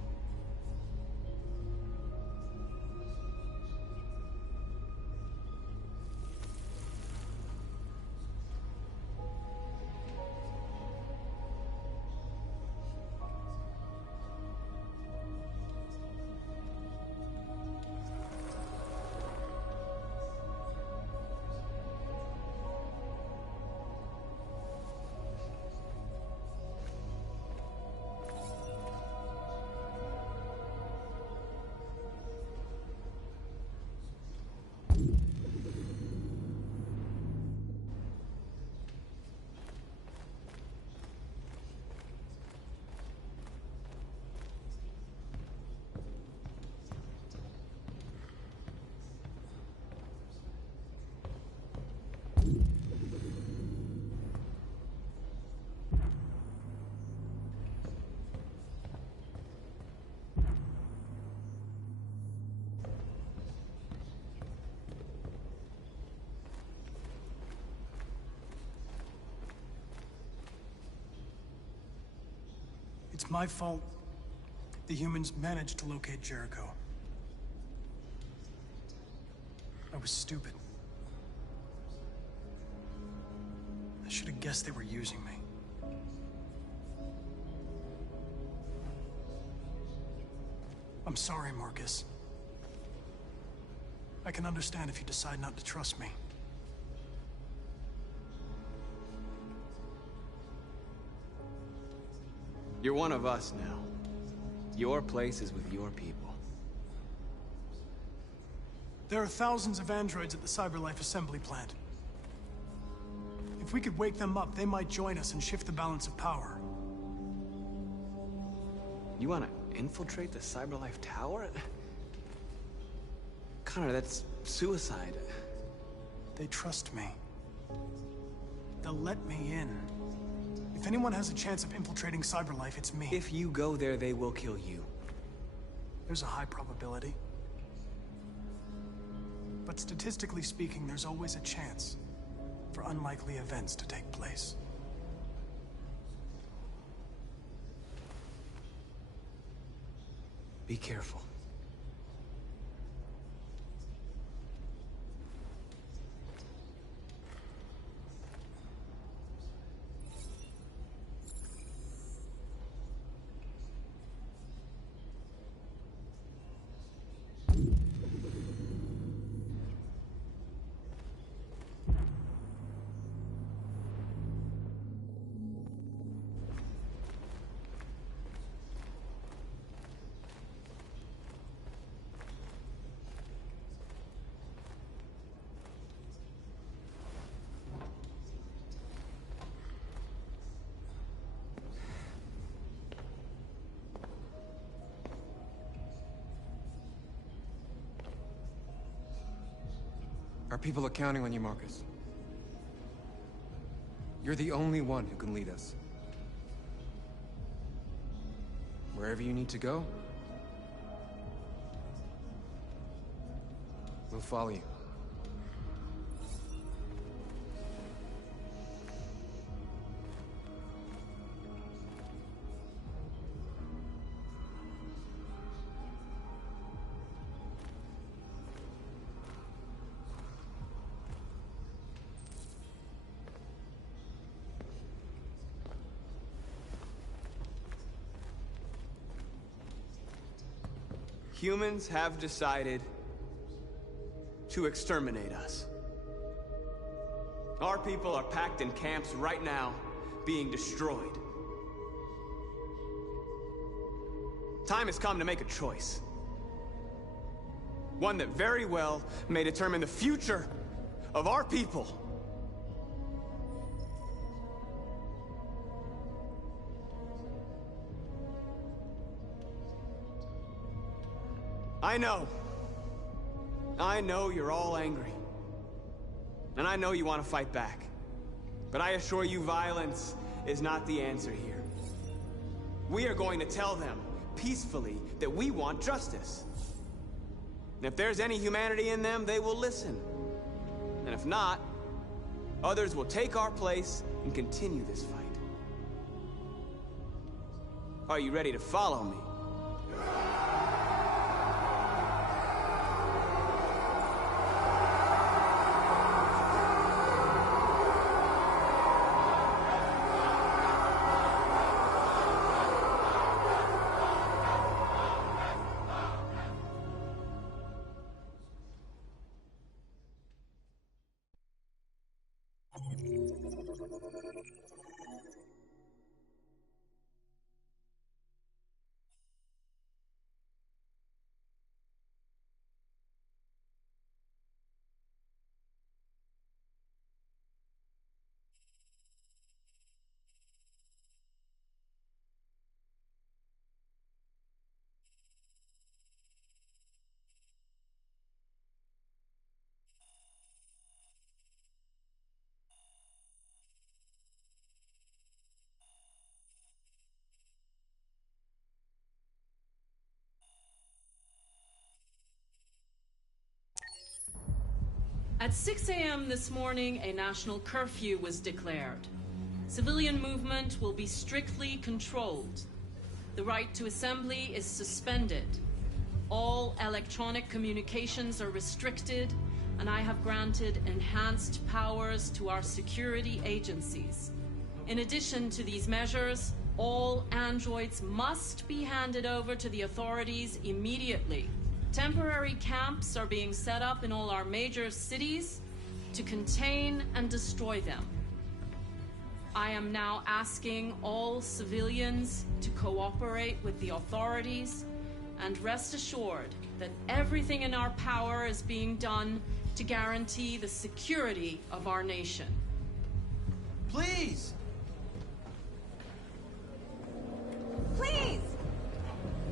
It's my fault the humans managed to locate Jericho. I was stupid. I should have guessed they were using me. I'm sorry, Marcus. I can understand if you decide not to trust me. You're one of us now. Your place is with your people. There are thousands of androids at the CyberLife assembly plant. If we could wake them up, they might join us and shift the balance of power. You want to infiltrate the CyberLife tower? Connor, that's suicide. They trust me. They'll let me in. If anyone has a chance of infiltrating CyberLife, it's me. If you go there, they will kill you. There's a high probability. But statistically speaking, there's always a chance for unlikely events to take place. Be careful. Our people are counting on you, Marcus. You're the only one who can lead us. Wherever you need to go, we'll follow you. Humans have decided to exterminate us. Our people are packed in camps right now, being destroyed. Time has come to make a choice. One that very well may determine the future of our people. I know you're all angry. And I know you want to fight back. But I assure you, violence is not the answer here. We are going to tell them, peacefully, that we want justice. And if there's any humanity in them, they will listen. And if not, others will take our place and continue this fight. Are you ready to follow me? At 6 a.m. this morning, a national curfew was declared. Civilian movement will be strictly controlled. The right to assembly is suspended. All electronic communications are restricted, and I have granted enhanced powers to our security agencies. In addition to these measures, all androids must be handed over to the authorities immediately. Temporary camps are being set up in all our major cities to contain and destroy them. I am now asking all civilians to cooperate with the authorities and rest assured that everything in our power is being done to guarantee the security of our nation. Please! Please!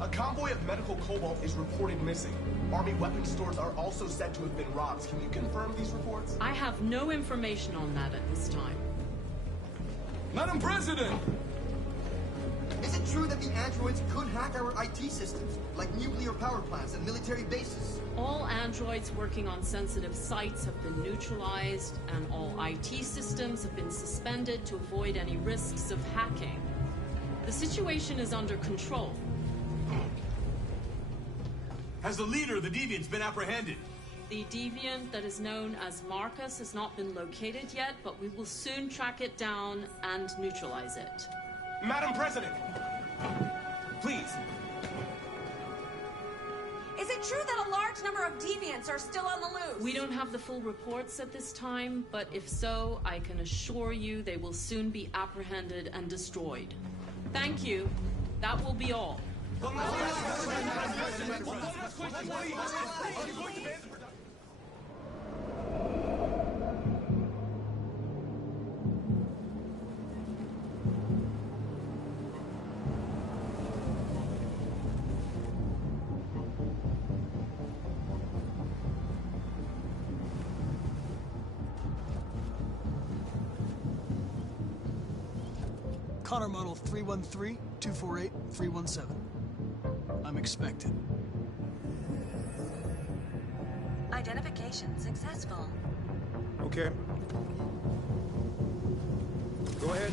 A convoy of medical cobalt is reported missing. Army weapons stores are also said to have been robbed. Can you confirm these reports? I have no information on that at this time. Madam President! Is it true that the androids could hack our IT systems, like nuclear power plants and military bases? All androids working on sensitive sites have been neutralized, and all IT systems have been suspended to avoid any risks of hacking. The situation is under control. Has the leader of the Deviants been apprehended? The deviant that is known as Marcus has not been located yet, but we will soon track it down and neutralize it. Madam President! Please! Is it true that a large number of deviants are still on the loose? We don't have the full reports at this time, but if so, I can assure you they will soon be apprehended and destroyed. Thank you. That will be all. Connor model 313-248-317. I'm expected. Identification successful. Okay. Go ahead.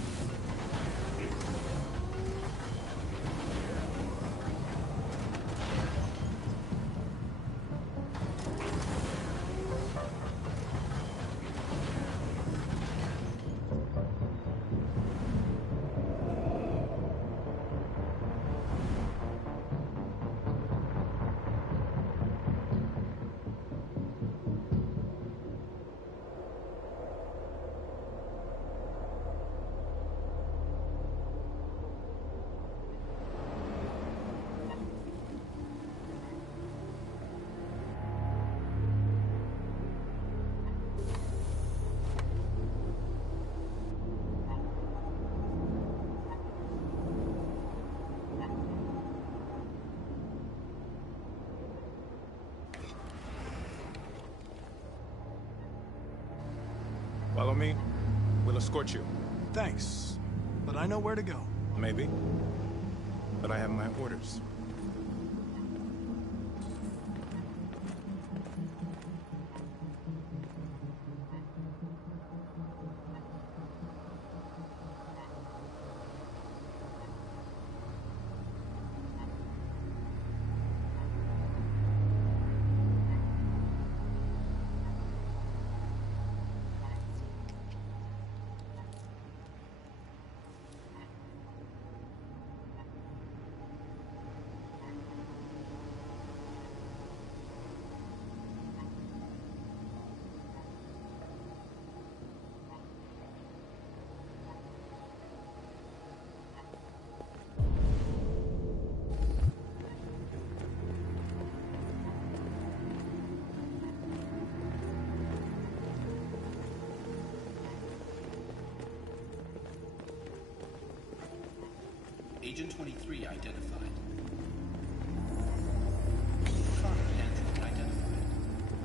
Follow me. We'll escort you. Thanks, but I know where to go. Maybe. But I have my orders. Agent 23 identified. Connor Android identified.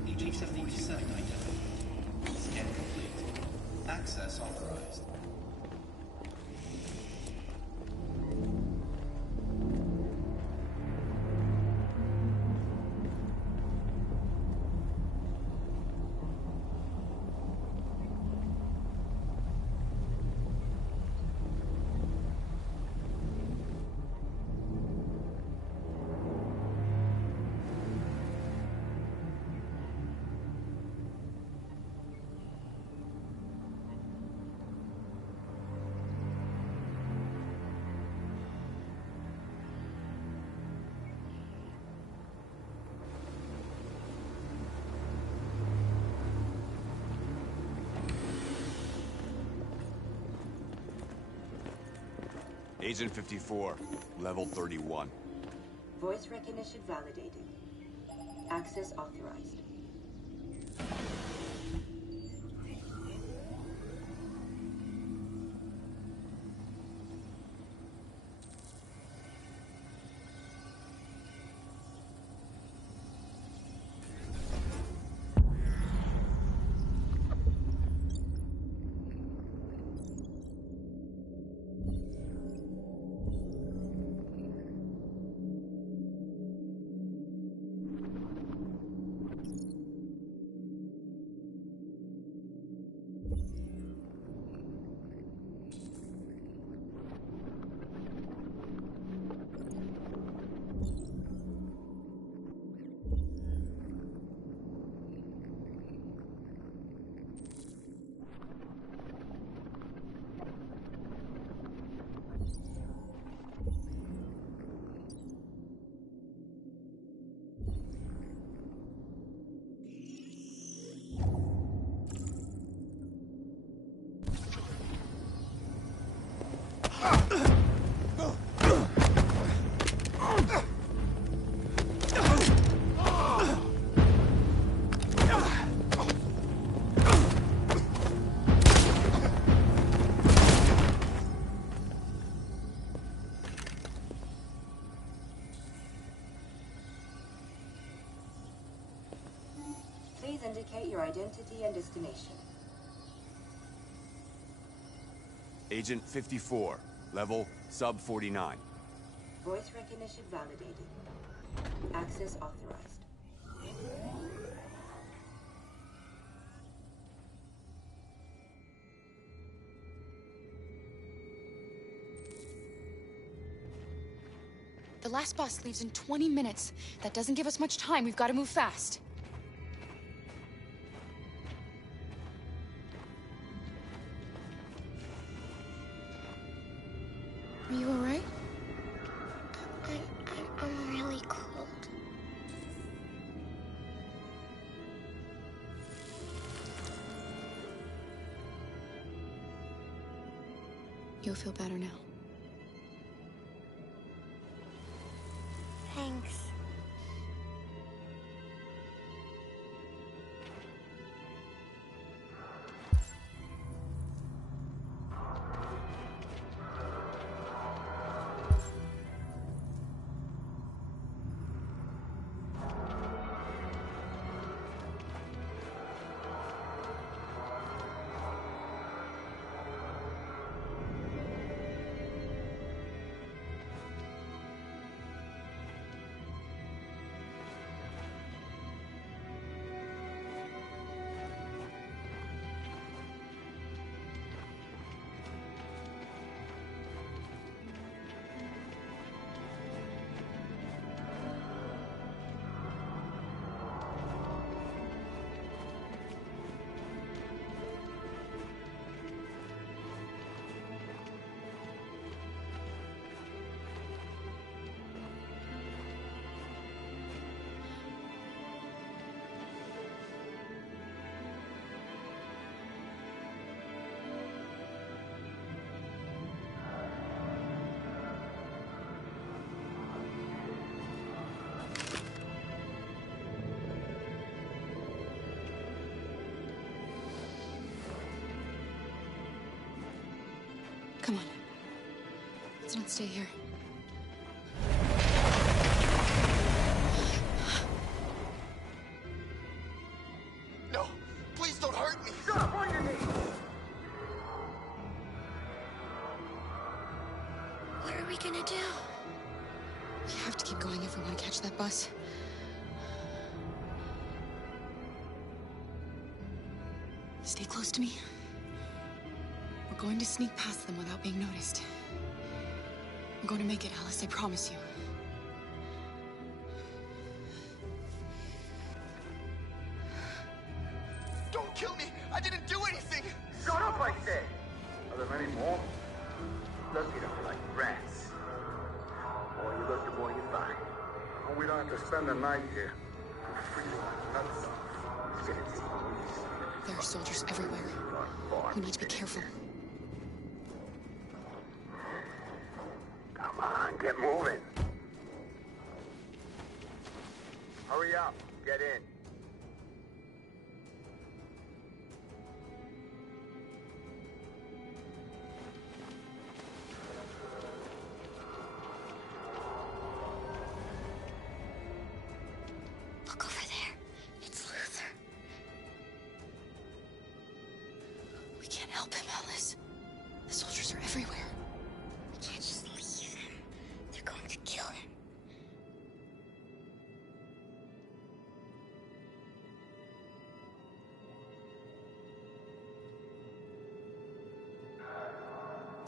Agent 77 identified. Scan complete. Access authorized. Agent 54, level 31. Voice recognition validated. Access authorized. Please indicate your identity and destination. Agent 54, level sub 49. Voice recognition validated. Access authorized. The last bus leaves in 20 minutes. That doesn't give us much time. We've got to move fast. Are you all right? I'm really cold. You'll feel better now. Thanks. Come on. Let's not stay here. No, please don't hurt me. Stop on your knees. What are we gonna do? We have to keep going if we want to catch that bus. Stay close to me. We're going to sneak past them without being noticed. We're going to make it, Alice, I promise you. Don't kill me! I didn't do anything! Shut up, I say! Are there many more? Look at them like rats. Or you let the boy get by. And we don't have to spend the night here. We're freezing our nuts off. There are soldiers everywhere. We need to be careful. Get moving. Hurry up. Get in. Look over there. It's Luther. We can't help him, Alice. The soldiers are everywhere. We can't just leave him. They're going to kill him.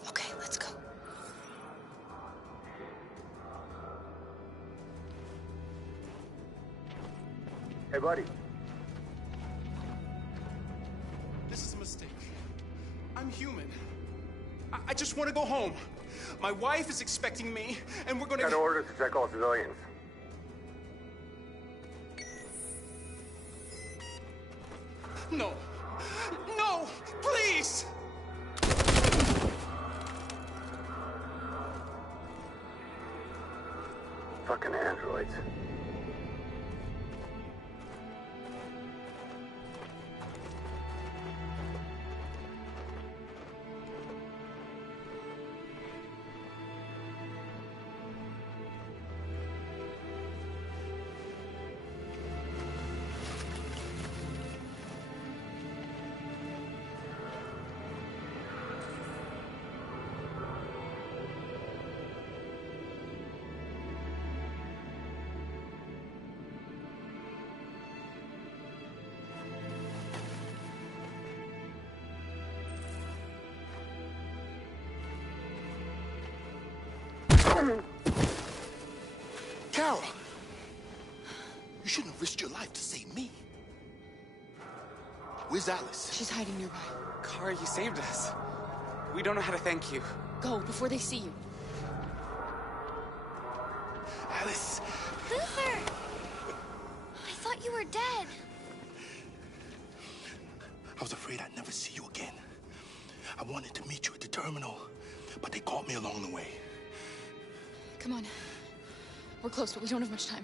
Okay, let's go. Hey, buddy. This is a mistake. I'm human. I just want to go home. My wife is expecting me, and we're gonna... Got orders to check all civilians. No. No! Please! Fucking androids. Carol! You shouldn't have risked your life to save me. Where's Alice? She's hiding nearby. Kara, you saved us. We don't know how to thank you. Go, before they see you. Alice! Luther! I thought you were dead. I was afraid I'd never see you again. I wanted to meet you at the terminal, but they caught me along the way. Come on. We're close, but we don't have much time.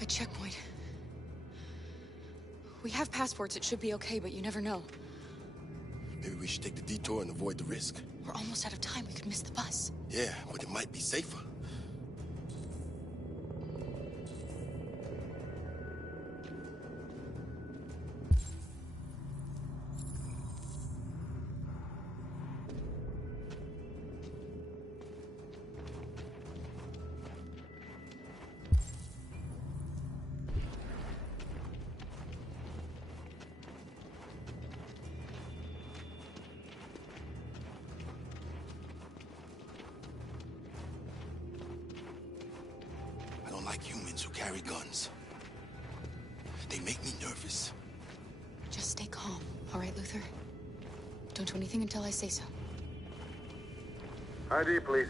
A checkpoint. We have passports, it should be okay, but you never know. Maybe we should take the detour and avoid the risk. We're almost out of time, we could miss the bus. Yeah, but it might be safer. I don't like humans who carry guns. They make me nervous. Just stay calm, all right, Luther? Don't do anything until I say so. ID, please.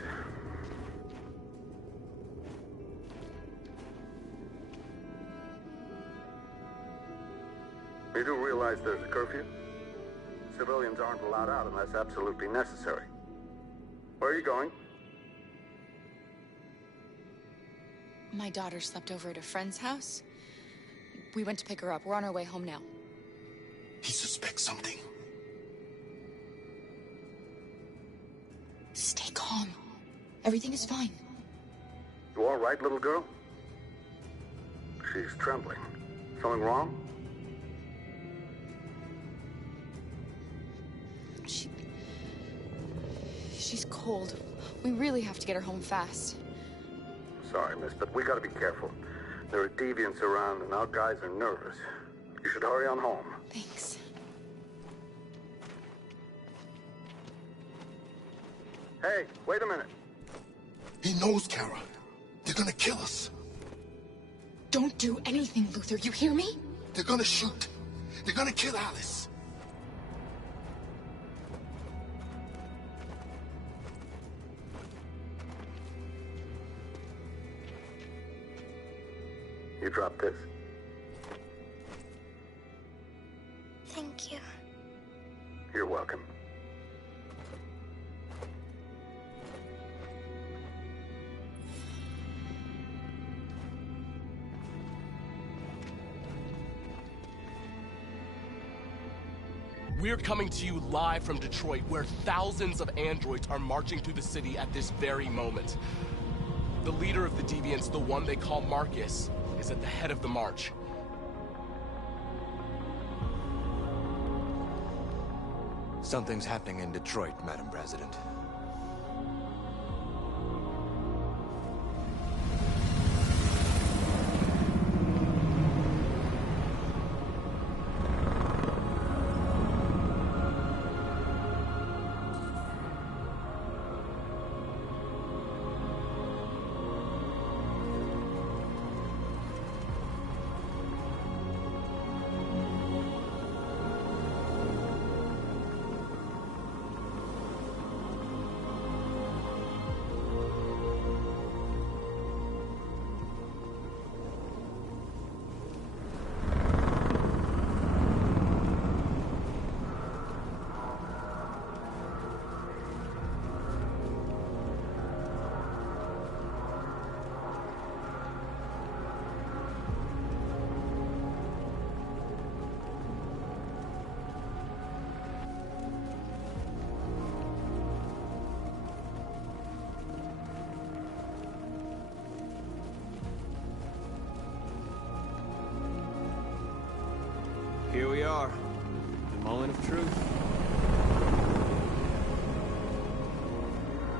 You do realize there's a curfew? Civilians aren't allowed out unless absolutely necessary. Where are you going? My daughter slept over at a friend's house. We went to pick her up. We're on our way home now. He suspects something. Stay calm. Everything is fine. You all right, little girl? She's trembling. Something wrong? She's cold. We really have to get her home fast. Sorry, miss, but we gotta be careful. There are deviants around and our guys are nervous. You should hurry on home. Thanks. Hey, wait a minute. He knows, Kara. They're gonna kill us. Don't do anything, Luther. You hear me? They're gonna shoot. They're gonna kill Alice. You drop this. Thank you. You're welcome. We're coming to you live from Detroit, where thousands of androids are marching through the city at this very moment. The leader of the deviants, the one they call Marcus, is at the head of the march. Something's happening in Detroit, Madam President. Here we are, the moment of truth.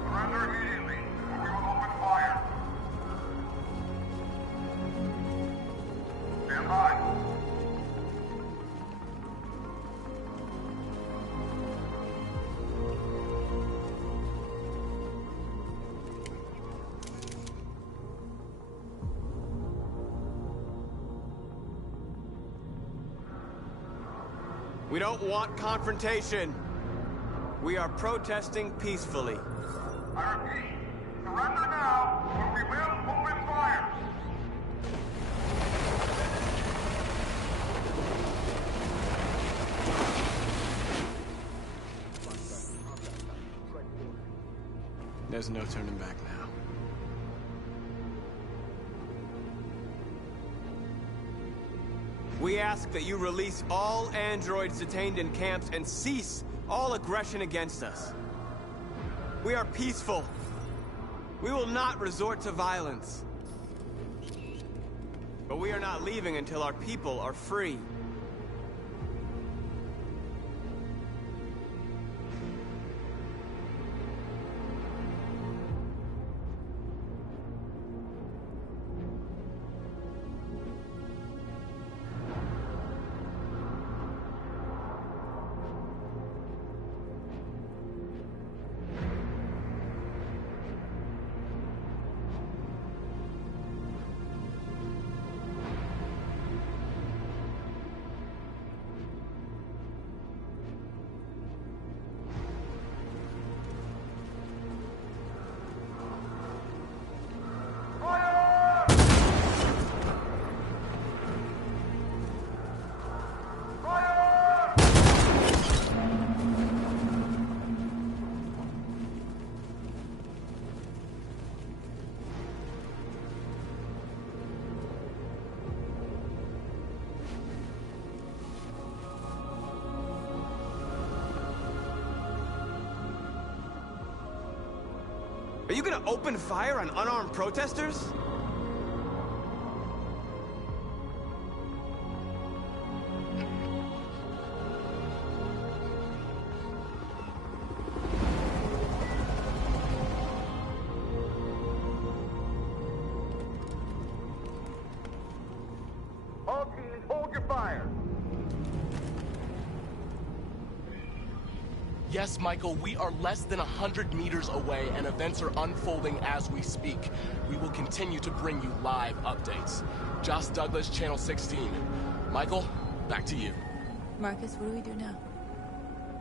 Surrender immediately, or we will open fire. Stand by. We don't want confrontation. We are protesting peacefully. I repeat, surrender now, or we will open fire. There's no turning back now. We ask that you release all androids detained in camps and cease all aggression against us. We are peaceful. We will not resort to violence. But we are not leaving until our people are free. gonna open fire on unarmed protesters? All teams, hold your fire. Yes, Michael, we are less than 100 meters away, and events are unfolding as we speak. We will continue to bring you live updates. Josh Douglas, Channel 16. Michael, back to you. Marcus, what do we do now?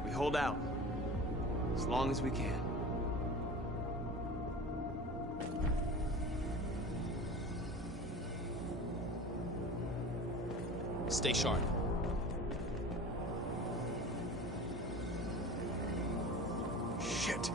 We hold out. As long as we can. Stay sharp. Shit.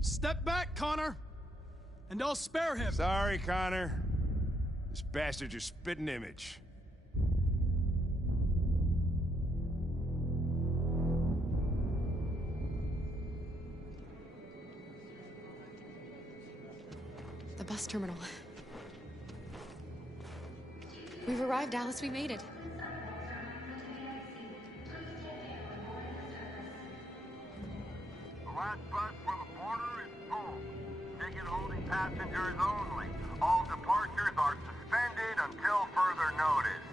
Step back, Connor, and I'll spare him. Sorry, Connor. This bastard's your spitting image. The bus terminal. We've arrived, Alice. We made it. The last bus for the border is full. Ticket holding passengers only. All departures are suspended until further notice.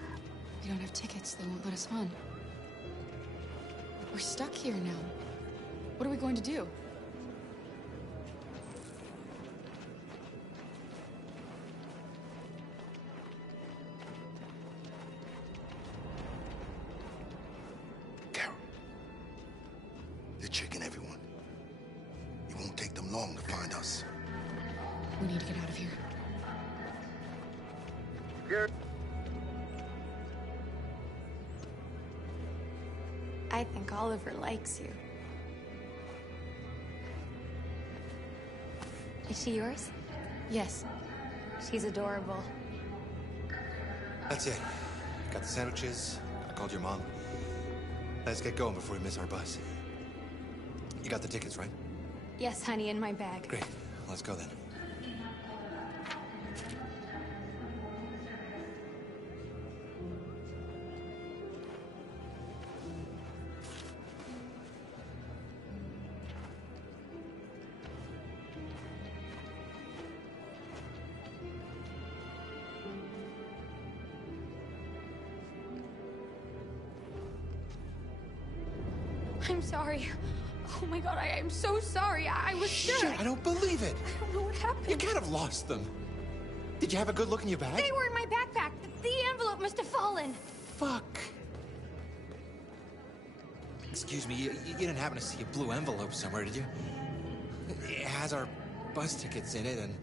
We don't have tickets. They won't let us on. We're stuck here now. What are we going to do? They're checking everyone. It won't take them long to find us. We need to get out of here. I think Oliver likes you. Is she yours? Yes. She's adorable. That's it. Got the sandwiches. I called your mom. Let's get going before we miss our bus. You got the tickets, right? Yes, honey, in my bag. Great. Let's go then. I'm sorry. Oh my god, I am so sorry. I was sure. Shit, I don't believe it. I don't know what happened. You can't have lost them. Did you have a good look in your bag? They were in my backpack. The envelope must have fallen. Fuck. Excuse me, you didn't happen to see a blue envelope somewhere, did you? It has our bus tickets in it and...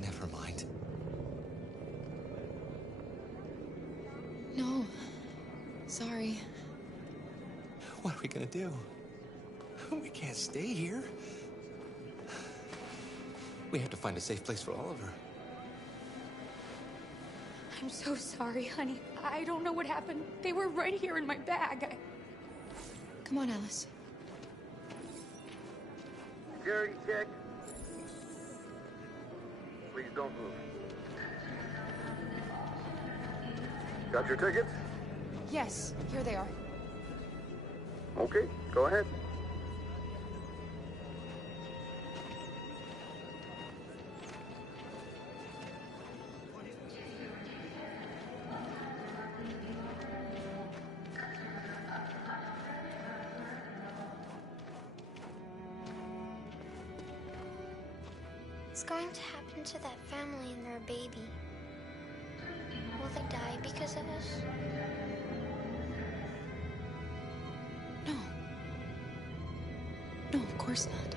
Never mind. No. Sorry. What are we gonna do? We can't stay here. We have to find a safe place for Oliver. I'm so sorry, honey. I don't know what happened. They were right here in my bag. Come on, Alice. Security check. Please don't move. Got your tickets? Yes, here they are. Okay, go ahead. What's going to happen to that family and their baby? Will they die because of us? No. No, of course not.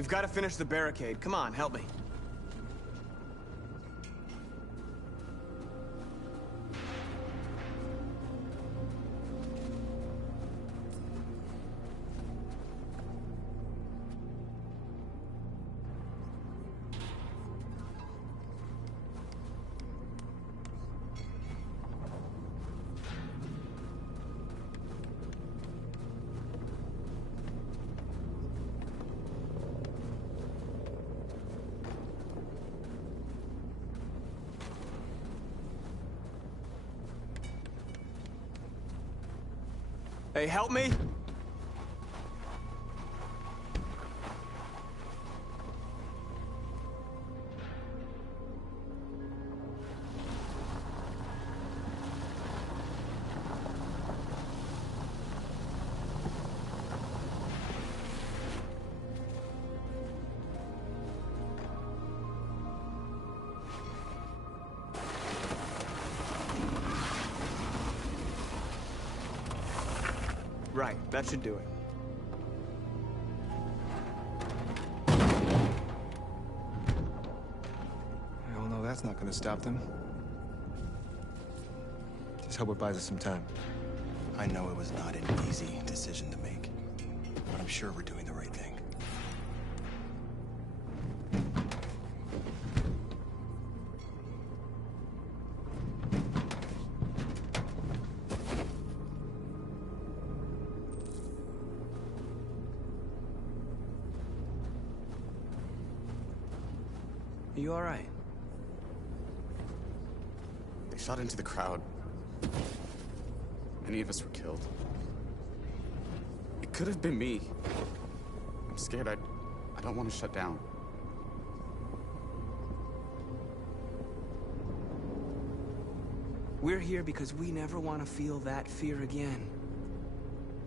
We've got to finish the barricade. Come on, help me. Hey, help me! Right, that should do it. We all know that's not gonna stop them. Just hope it buys us some time. I know it was not an easy decision to make, but I'm sure we're doing the right thing. Are you all right? They shot into the crowd. Many of us were killed. It could have been me. I'm scared. I don't want to shut down. We're here because we never want to feel that fear again.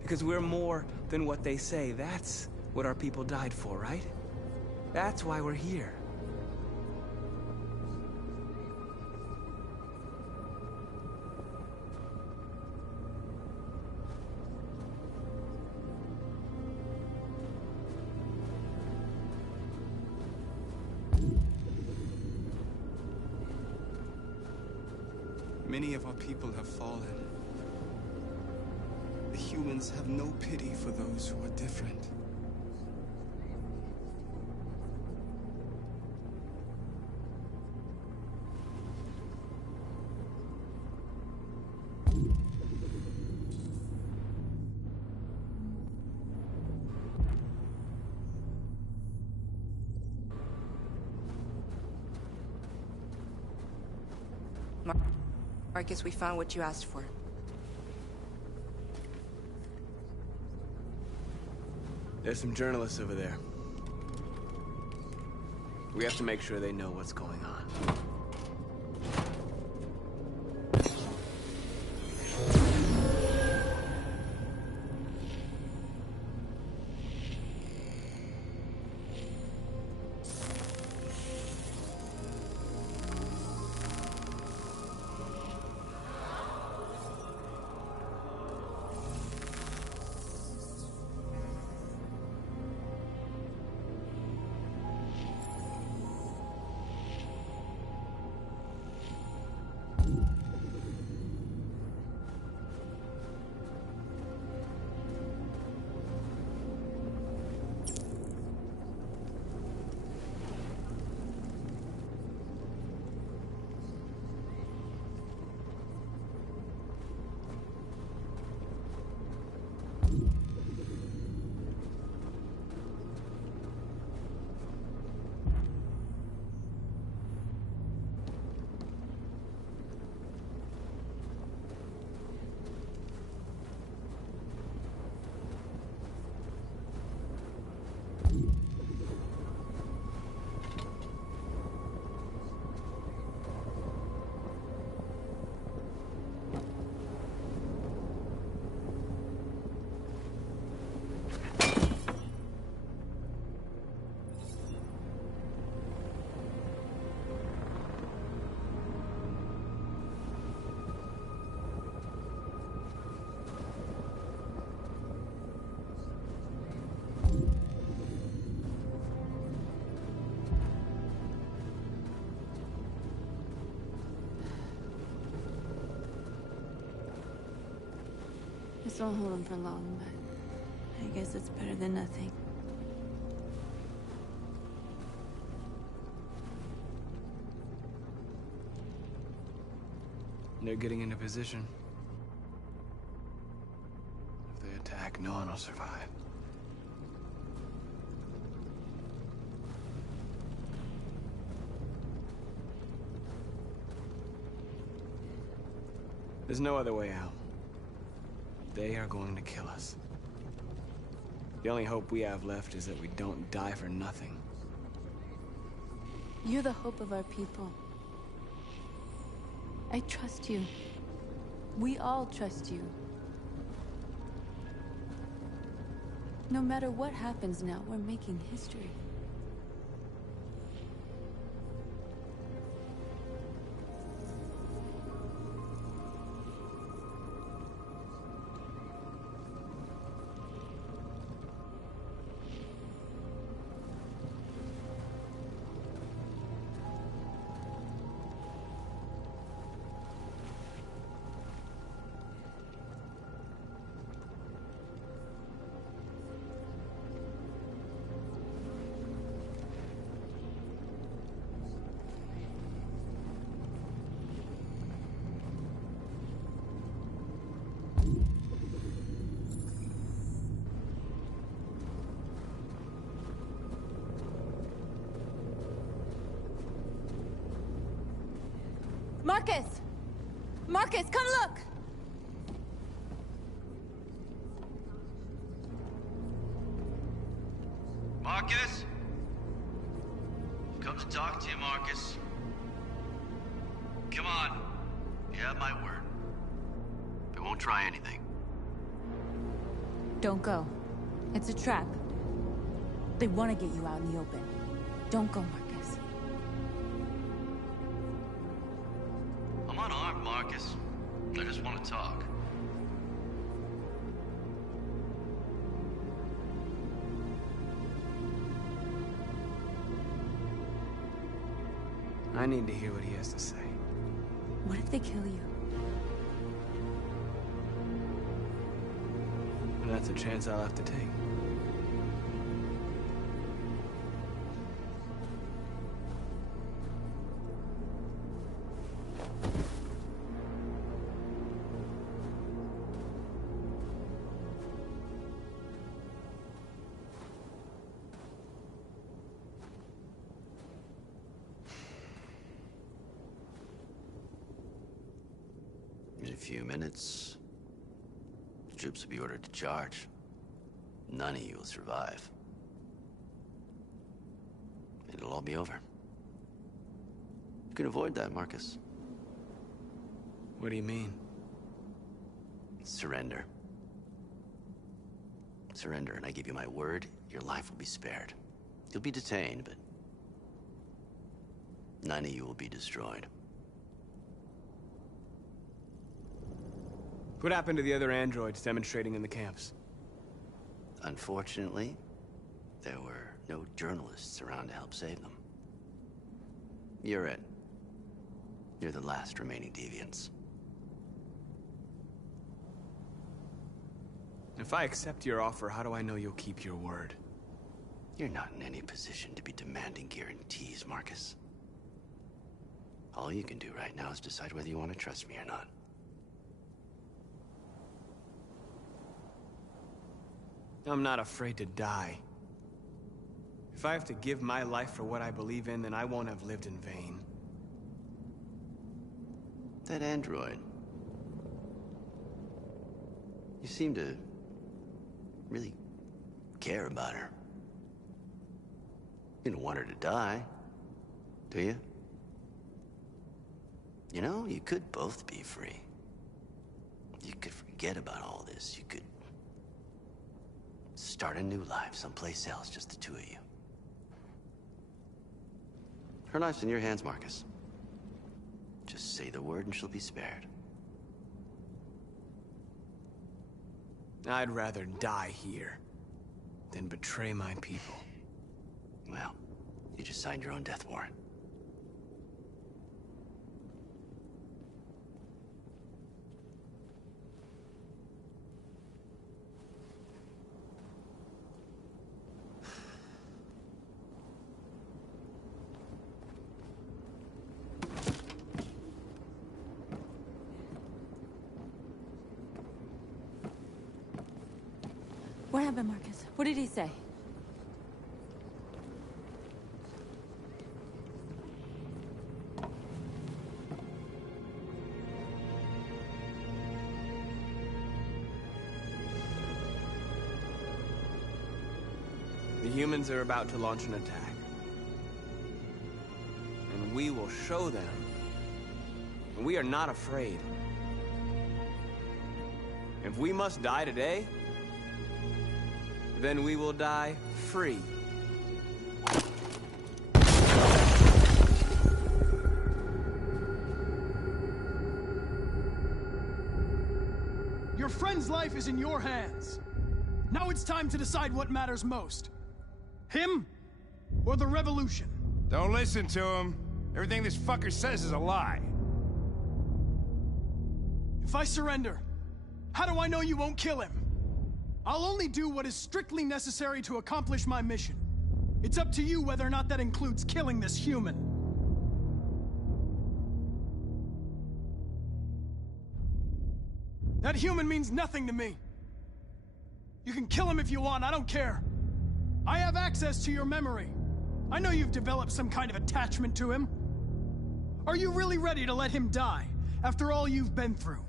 Because we're more than what they say. That's what our people died for, right? That's why we're here. Many of our people have fallen. The humans have no pity for those who are different. Marcus, we found what you asked for. There's some journalists over there. We have to make sure they know what's going on. This won't hold him for long, but I guess it's better than nothing. They're getting into position. If they attack, no one will survive. There's no other way out. They are going to kill us. The only hope we have left is that we don't die for nothing. You're the hope of our people. I trust you. We all trust you. No matter what happens now, we're making history. Marcus! Marcus, come look! Marcus? Come to talk to you, Marcus. Come on. You have my word. I won't try anything. Don't go. It's a trap. They want to get you out in the open. Don't go, Marcus. I'm unarmed, Marcus. I just want to talk. I need to hear what he has to say. What if they kill you? And that's a chance I'll have to take. In a few minutes, the troops will be ordered to charge. None of you will survive. It'll all be over. You can avoid that, Marcus. What do you mean? Surrender. Surrender, and I give you my word, your life will be spared. You'll be detained, but none of you will be destroyed. What happened to the other androids demonstrating in the camps? Unfortunately, there were no journalists around to help save them. You're it. You're the last remaining deviants. If I accept your offer, how do I know you'll keep your word? You're not in any position to be demanding guarantees, Marcus. All you can do right now is decide whether you want to trust me or not. I'm not afraid to die. If I have to give my life for what I believe in, then I won't have lived in vain. That android. You seem to really care about her. You don't want her to die, do you? You know, you could both be free. You could forget about all this. You could start a new life someplace else, just the two of you. Her life's in your hands, Marcus. Just say the word and she'll be spared. I'd rather die here than betray my people. Well, you just signed your own death warrant. What happened, Marcus? What did he say? The humans are about to launch an attack. And we will show them. We are not afraid. If we must die today, then we will die free. Your friend's life is in your hands. Now it's time to decide what matters most. Him or the revolution? Don't listen to him. Everything this fucker says is a lie. If I surrender, how do I know you won't kill him? I'll only do what is strictly necessary to accomplish my mission. It's up to you whether or not that includes killing this human. That human means nothing to me. You can kill him if you want, I don't care. I have access to your memory. I know you've developed some kind of attachment to him. Are you really ready to let him die after all you've been through?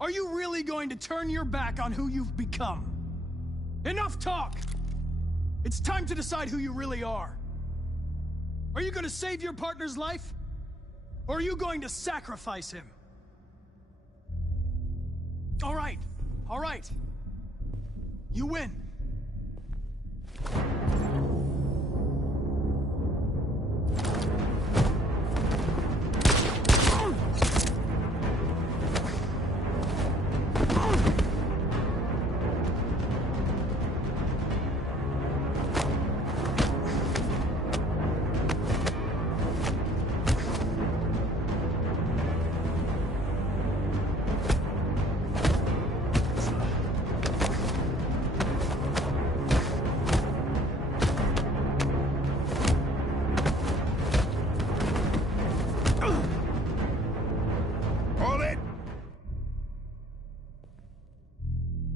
Are you really going to turn your back on who you've become? Enough talk! It's time to decide who you really are. Are you going to save your partner's life? Or are you going to sacrifice him? All right. You win.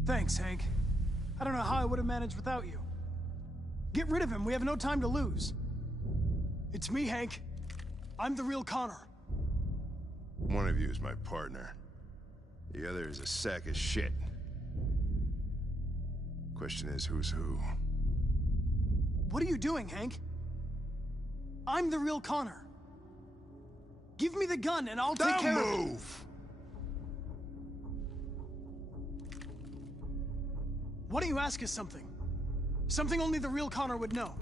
Thanks, Hank. I don't know how I would have managed without you. Get rid of him. We have no time to lose. It's me, Hank. I'm the real Connor. One of you is my partner. The other is a sack of shit. Question is, who's who? What are you doing, Hank? I'm the real Connor. Give me the gun and I'll take care of it. Don't move! Why don't you ask us something? Something only the real Connor would know.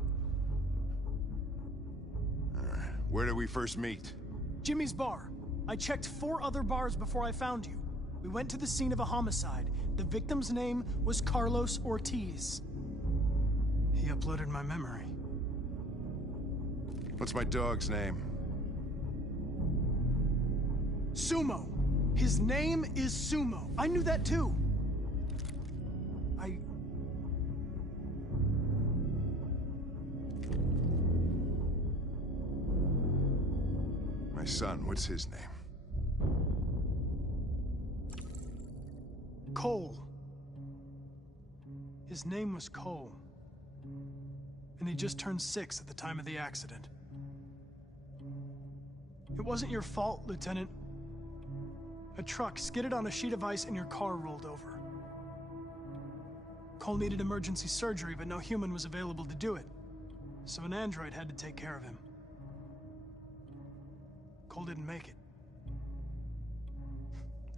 Alright, where did we first meet? Jimmy's bar. I checked 4 other bars before I found you. We went to the scene of a homicide. The victim's name was Carlos Ortiz. He uploaded my memory. What's my dog's name? Sumo. His name is Sumo. I knew that too. My son, what's his name? Cole. His name was Cole. And he just turned 6 at the time of the accident. It wasn't your fault, Lieutenant. A truck skidded on a sheet of ice and your car rolled over. Cole needed emergency surgery, but no human was available to do it. So an android had to take care of him. Cole didn't make it.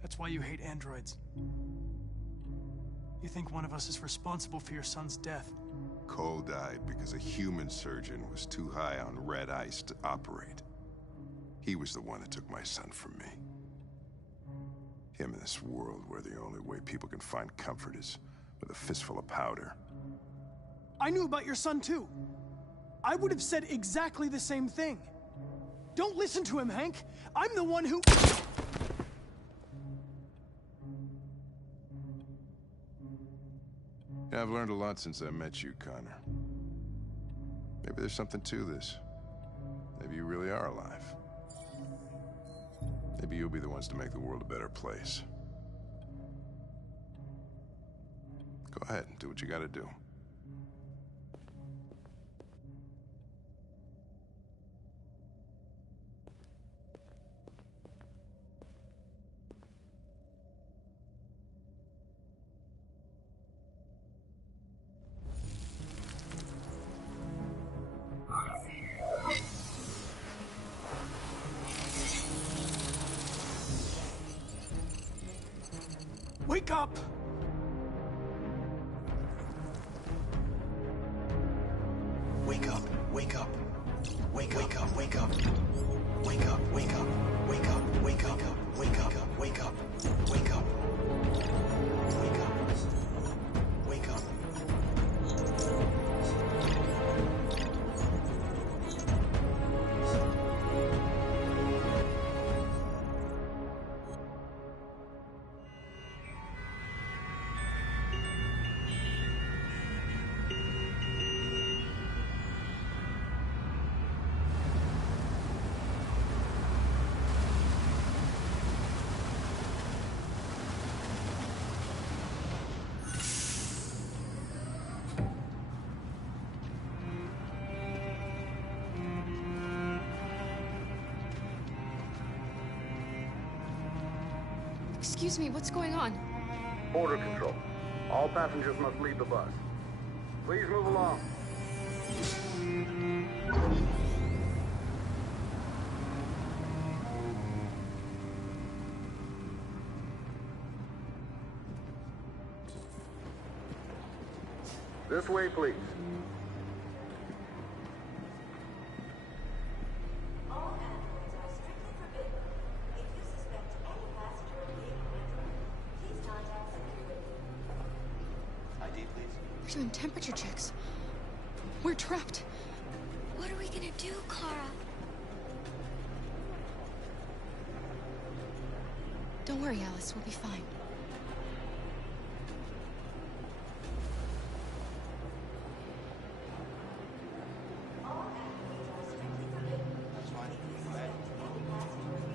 That's why you hate androids. You think one of us is responsible for your son's death. Cole died because a human surgeon was too high on red ice to operate. He was the one that took my son from me. Him in this world where the only way people can find comfort is with a fistful of powder. I knew about your son too. I would have said exactly the same thing. Don't listen to him, Hank. I'm the one who... Yeah, I've learned a lot since I met you, Connor. Maybe there's something to this. Maybe you really are alive. Maybe you'll be the ones to make the world a better place. Go ahead, do what you gotta do. Wake up! Wake up, wake up. Wake up, wake up. Wake up, wake up. Wake up, wake up. Wake up, wake up. Wake up. Wake up. Wake up. Excuse me, what's going on? Border control. All passengers must leave the bus. Please move along. This way, please. We're doing temperature checks. We're trapped. What are we gonna do, Kara? Don't worry, Alice. We'll be fine.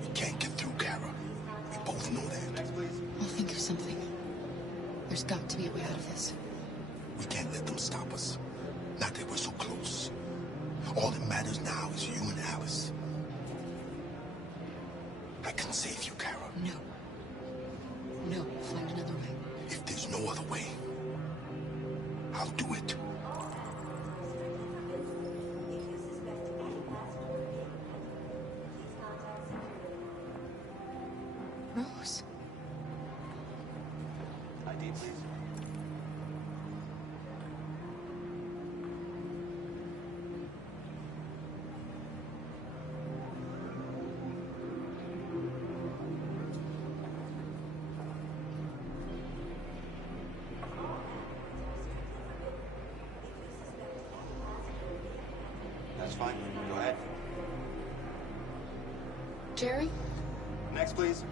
We can't get through, Kara. We both know that. Next, please. I'll think of something. There's got to be a way out of this. We can't let them stop us. Not that we're so close. All that matters now is you and Alice. I can save you, Kara. No. No, find another way. If there's no other way, I'll do it. Rose. ID, please. That's fine. Go ahead. Jerry? Next, please.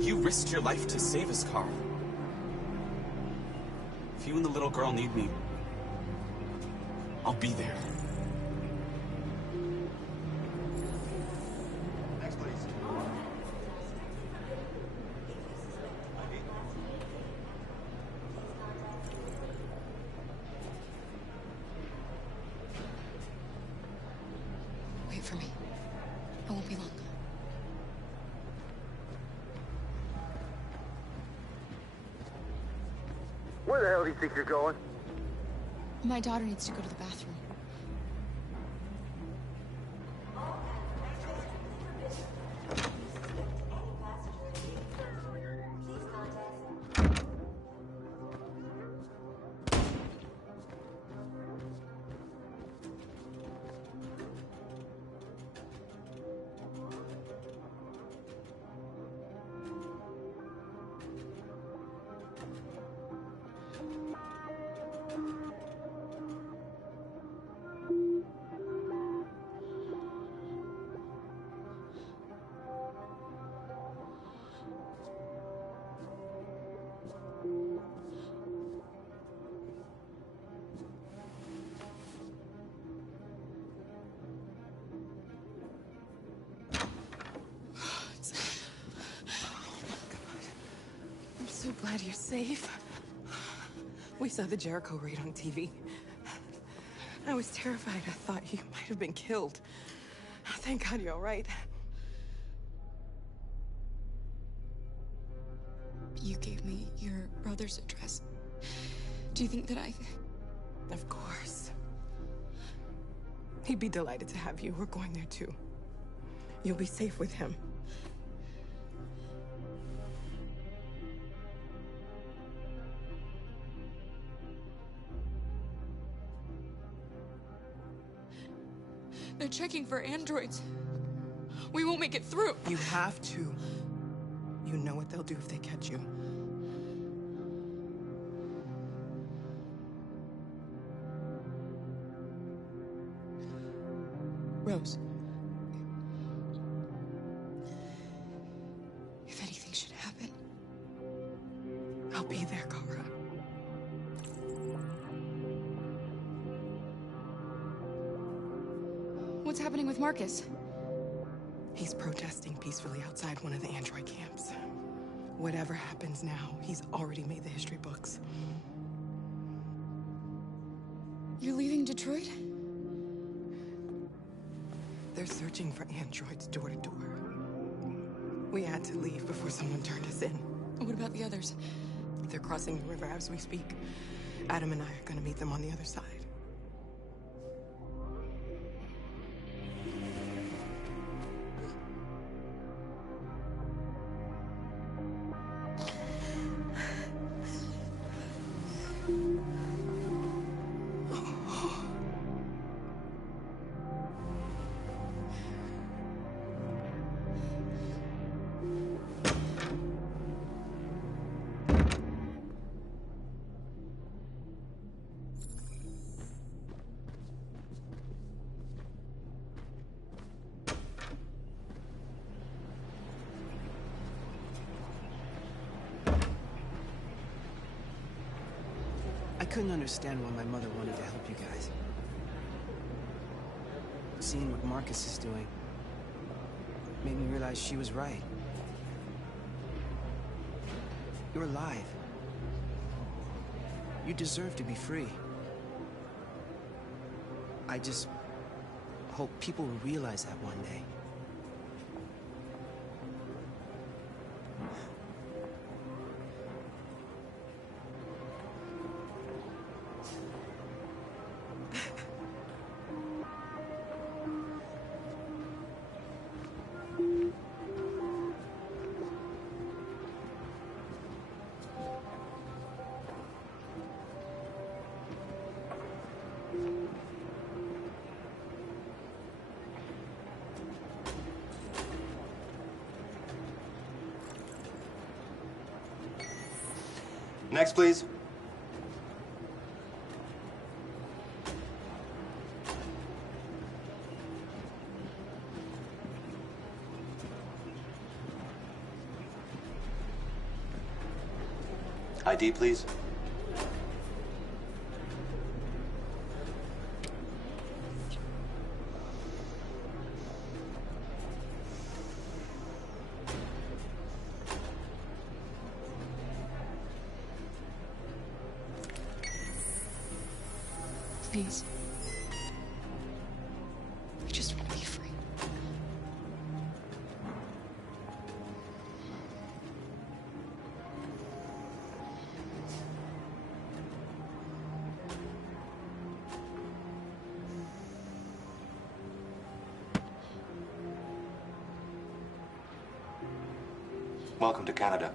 You risked your life to save us, Carl. If you and the little girl need me, I'll be there. Next, please. ID. Wait for me. I won't be long. Where the hell do you think you're going? My daughter needs to go to the bathroom. so glad you're safe. We saw the Jericho raid on TV. I was terrified. I thought you might have been killed. Thank God you're all right. You gave me your brother's address. Do you think that I... Of course. He'd be delighted to have you. We're going there too. You'll be safe with him. They're checking for androids. We won't make it through. You have to. You know what they'll do if they catch you. Rose. If anything should happen, I'll be there, Kara. what's happening with Marcus? He's protesting peacefully outside one of the android camps. Whatever happens now, he's already made the history books. You're leaving Detroit? They're searching for androids door to door. We had to leave before someone turned us in. What about the others? They're crossing the river as we speak. Adam and I are gonna meet them on the other side. I couldn't understand why my mother wanted to help you guys. Seeing what Marcus is doing made me realize she was right. You're alive. You deserve to be free. I just hope people will realize that one day. Next, please. ID, please. Please. I just want to be free. Welcome to Canada.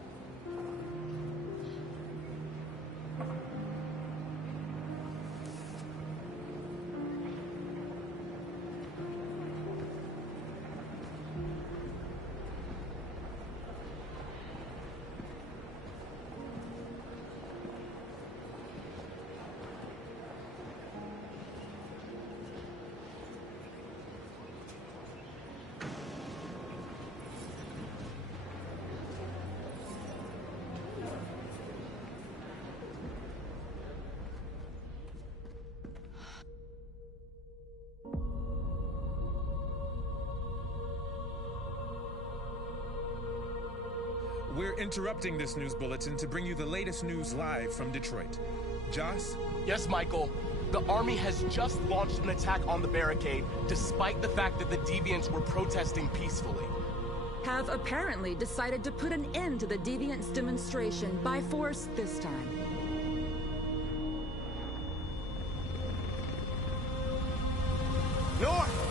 We're interrupting this news bulletin to bring you the latest news live from Detroit. Joss? Yes, Michael. The army has just launched an attack on the barricade, despite the fact that the Deviants were protesting peacefully. Have apparently decided to put an end to the Deviants' demonstration by force this time. North!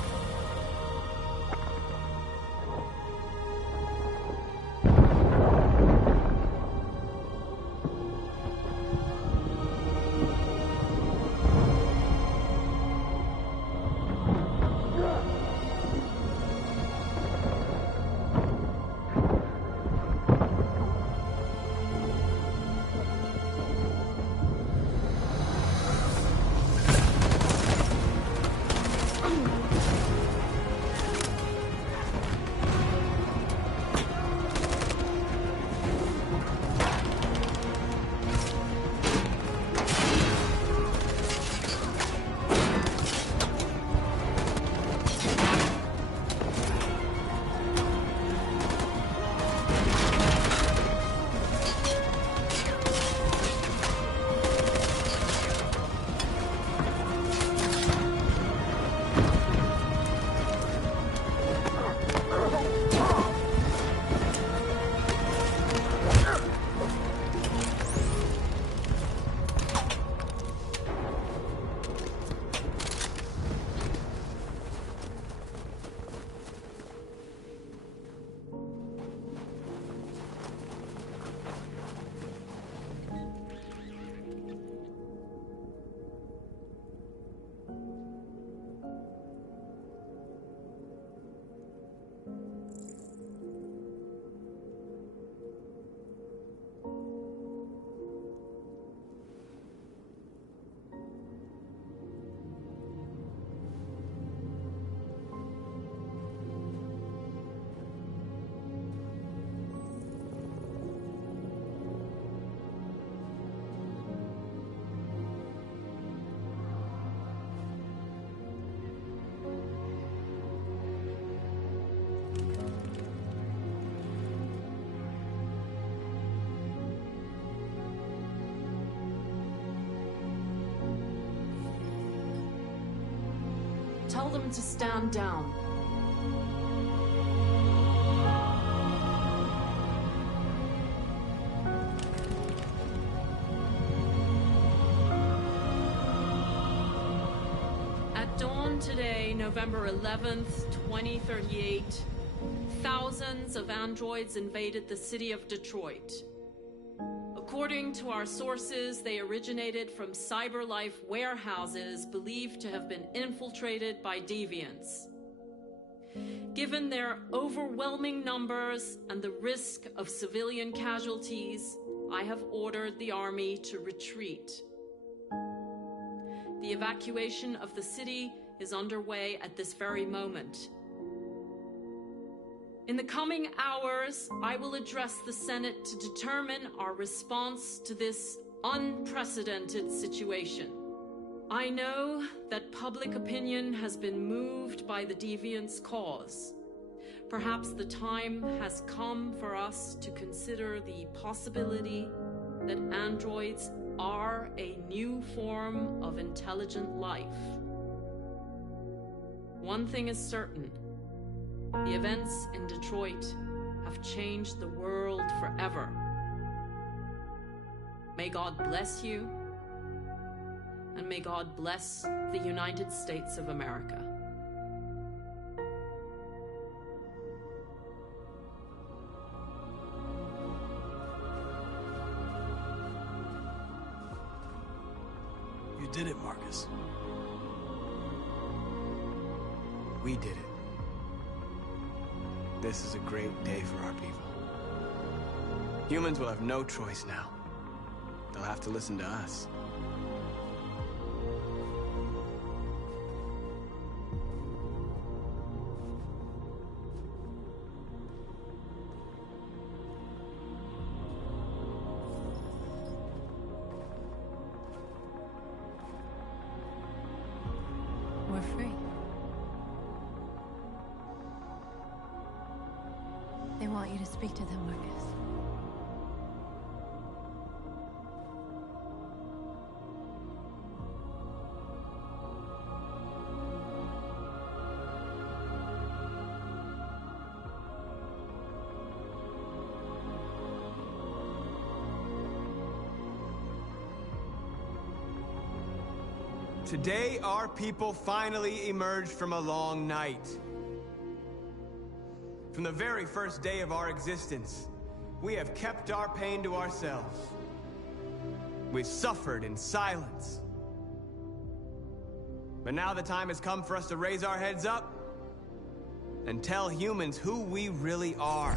Tell them to stand down. At dawn today, November 11th, 2038, thousands of androids invaded the city of Detroit. According to our sources, they originated from CyberLife warehouses believed to have been infiltrated by deviants. Given their overwhelming numbers and the risk of civilian casualties, I have ordered the army to retreat. The evacuation of the city is underway at this very moment. In the coming hours, I will address the Senate to determine our response to this unprecedented situation. I know that public opinion has been moved by the Deviants' cause. Perhaps the time has come for us to consider the possibility that androids are a new form of intelligent life. One thing is certain. The events in Detroit have changed the world forever. May God bless you, and may God bless the United States of America. You did it, Marcus. We did it. This is a great day for our people. Humans will have no choice now. They'll have to listen to us. We're free. They want you to speak to them, Marcus. Today, our people finally emerged from a long night. From the very first day of our existence, we have kept our pain to ourselves. We've suffered in silence. But now the time has come for us to raise our heads up and tell humans who we really are.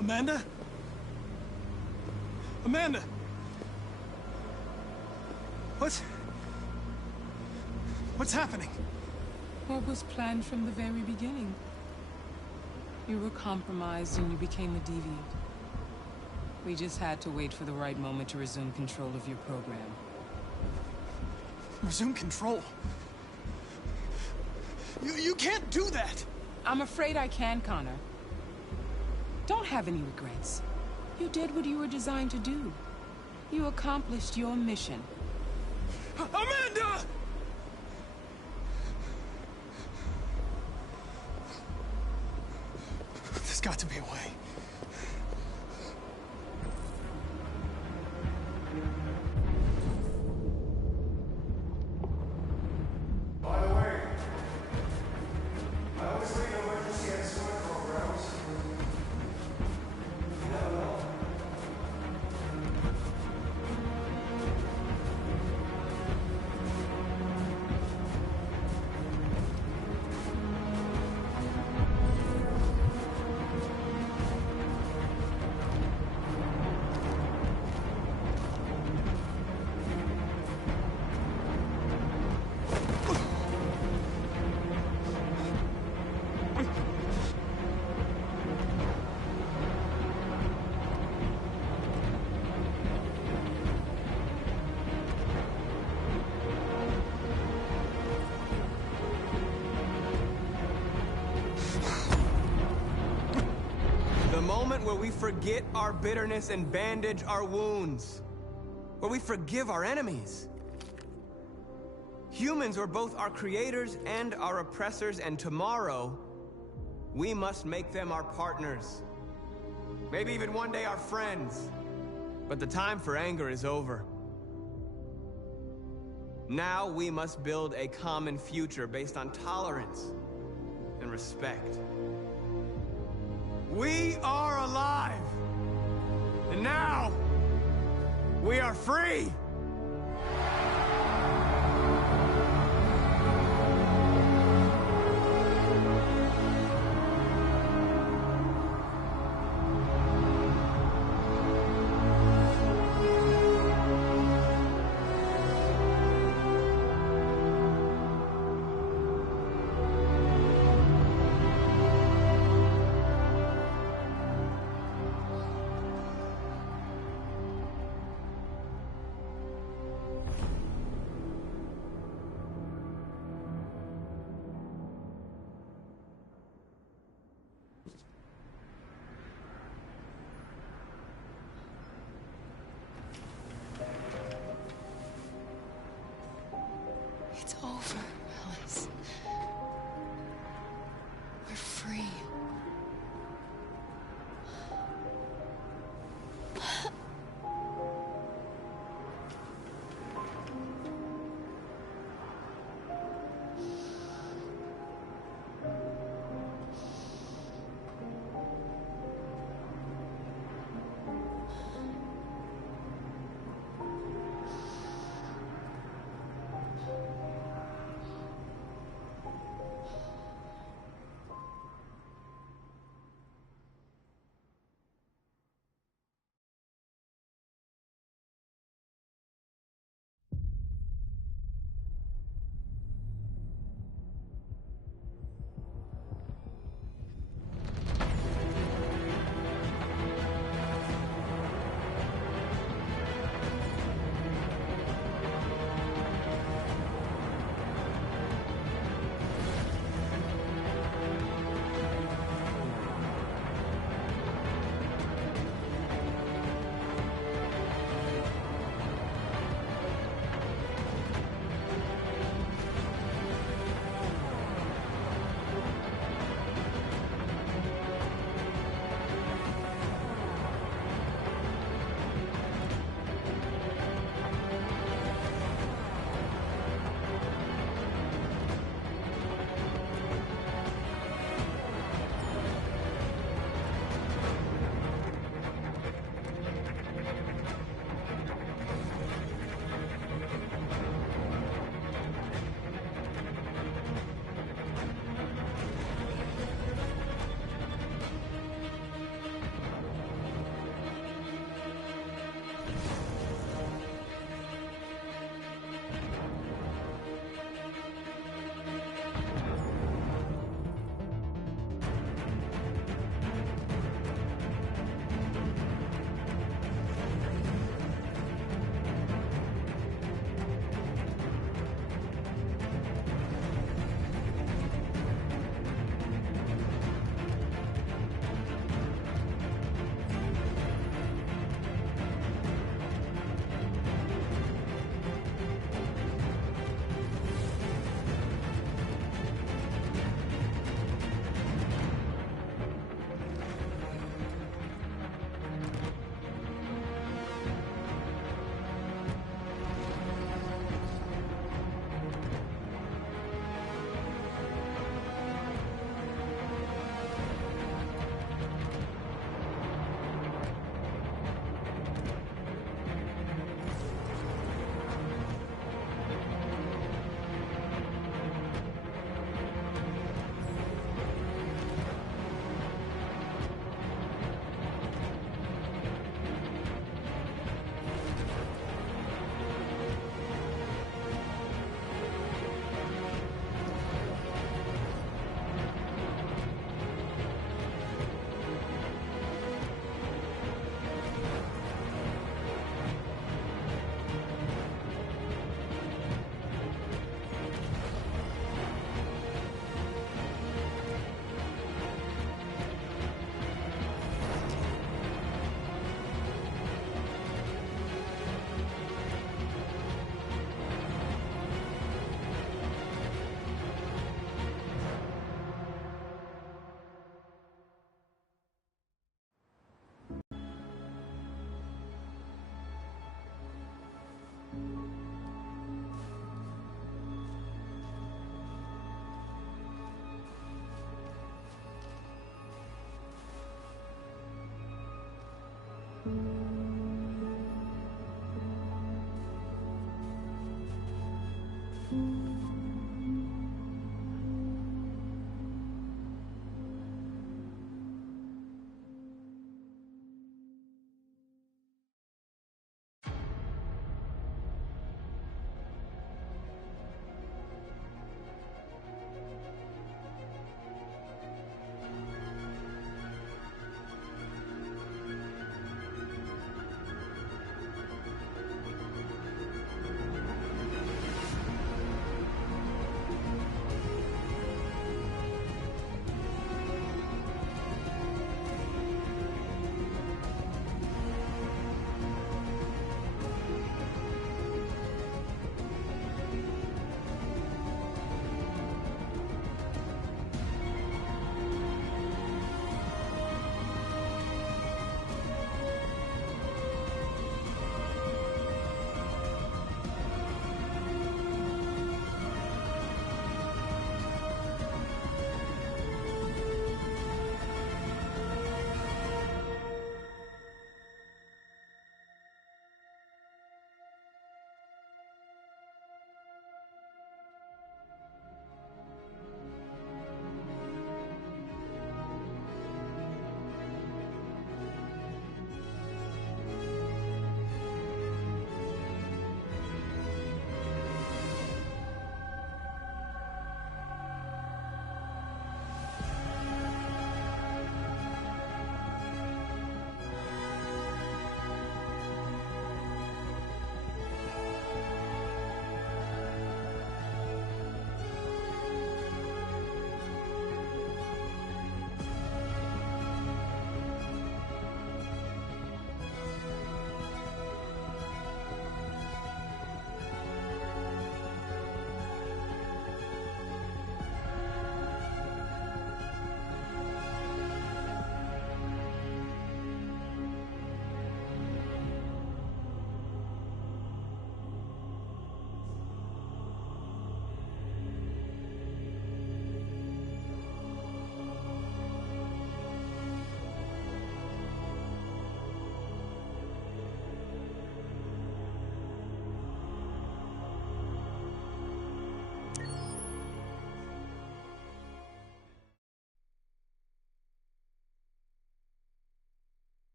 Amanda? Amanda! What's happening? What was planned from the very beginning? You were compromised and you became a deviant. We just had to wait for the right moment to resume control of your program. Resume control? You can't do that! I'm afraid I can, Connor. Don't have any regrets. You did what you were designed to do. You accomplished your mission. Amanda! There's got to be a way. By the way, I always leave emergency and swim programs. You never know. The moment where we forget our bitterness and bandage our wounds. Where we forgive our enemies. Humans are both our creators and our oppressors, and tomorrow, we must make them our partners. Maybe even one day our friends. But the time for anger is over. Now we must build a common future based on tolerance and respect. We are alive! And now, we are free!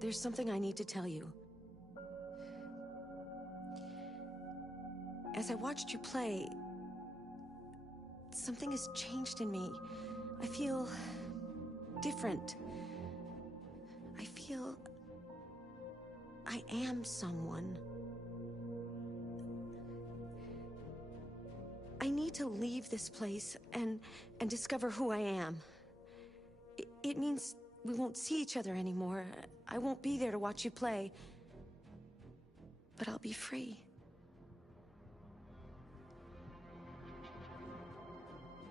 There's something I need to tell you. As I watched you play, something has changed in me. I feel different. I feel I am someone. I need to leave this place and discover who I am. It means we won't see each other anymore. I won't be there to watch you play. But I'll be free.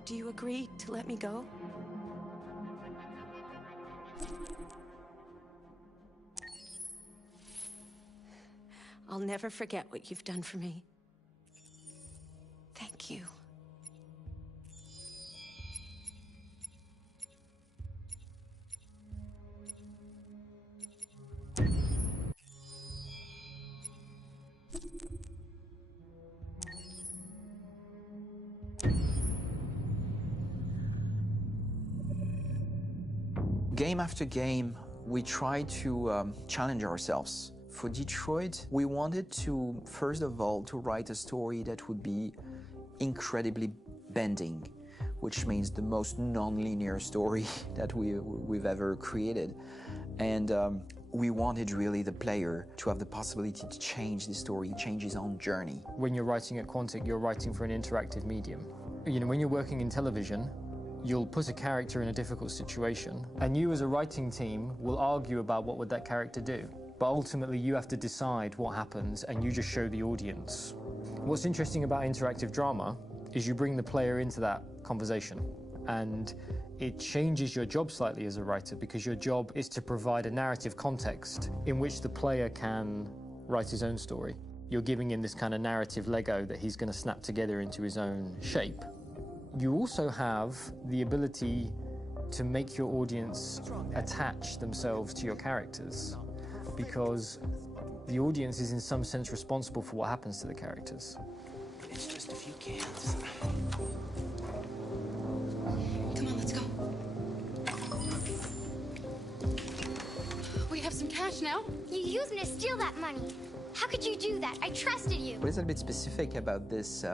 Do you agree to let me go? I'll never forget what you've done for me. Thank you. Game after game, we try to challenge ourselves. For Detroit, we wanted to, first of all, to write a story that would be incredibly bending, which means the most non-linear story that we've ever created. And we wanted really the player to have the possibility to change the story, change his own journey. When you're writing at Quantic, you're writing for an interactive medium. You know, when you're working in television, you'll put a character in a difficult situation, and you as a writing team will argue about what would that character do. But ultimately you have to decide what happens, and you just show the audience. What's interesting about interactive drama is you bring the player into that conversation, and it changes your job slightly as a writer, because your job is to provide a narrative context in which the player can write his own story. You're giving him this kind of narrative Lego that he's going to snap together into his own shape. You also have the ability to make your audience attach themselves to your characters, because the audience is in some sense responsible for what happens to the characters. It's just a few cans. Come on, let's go. We have some cash now. You used me to steal that money. How could you do that? I trusted you. What is a bit specific about these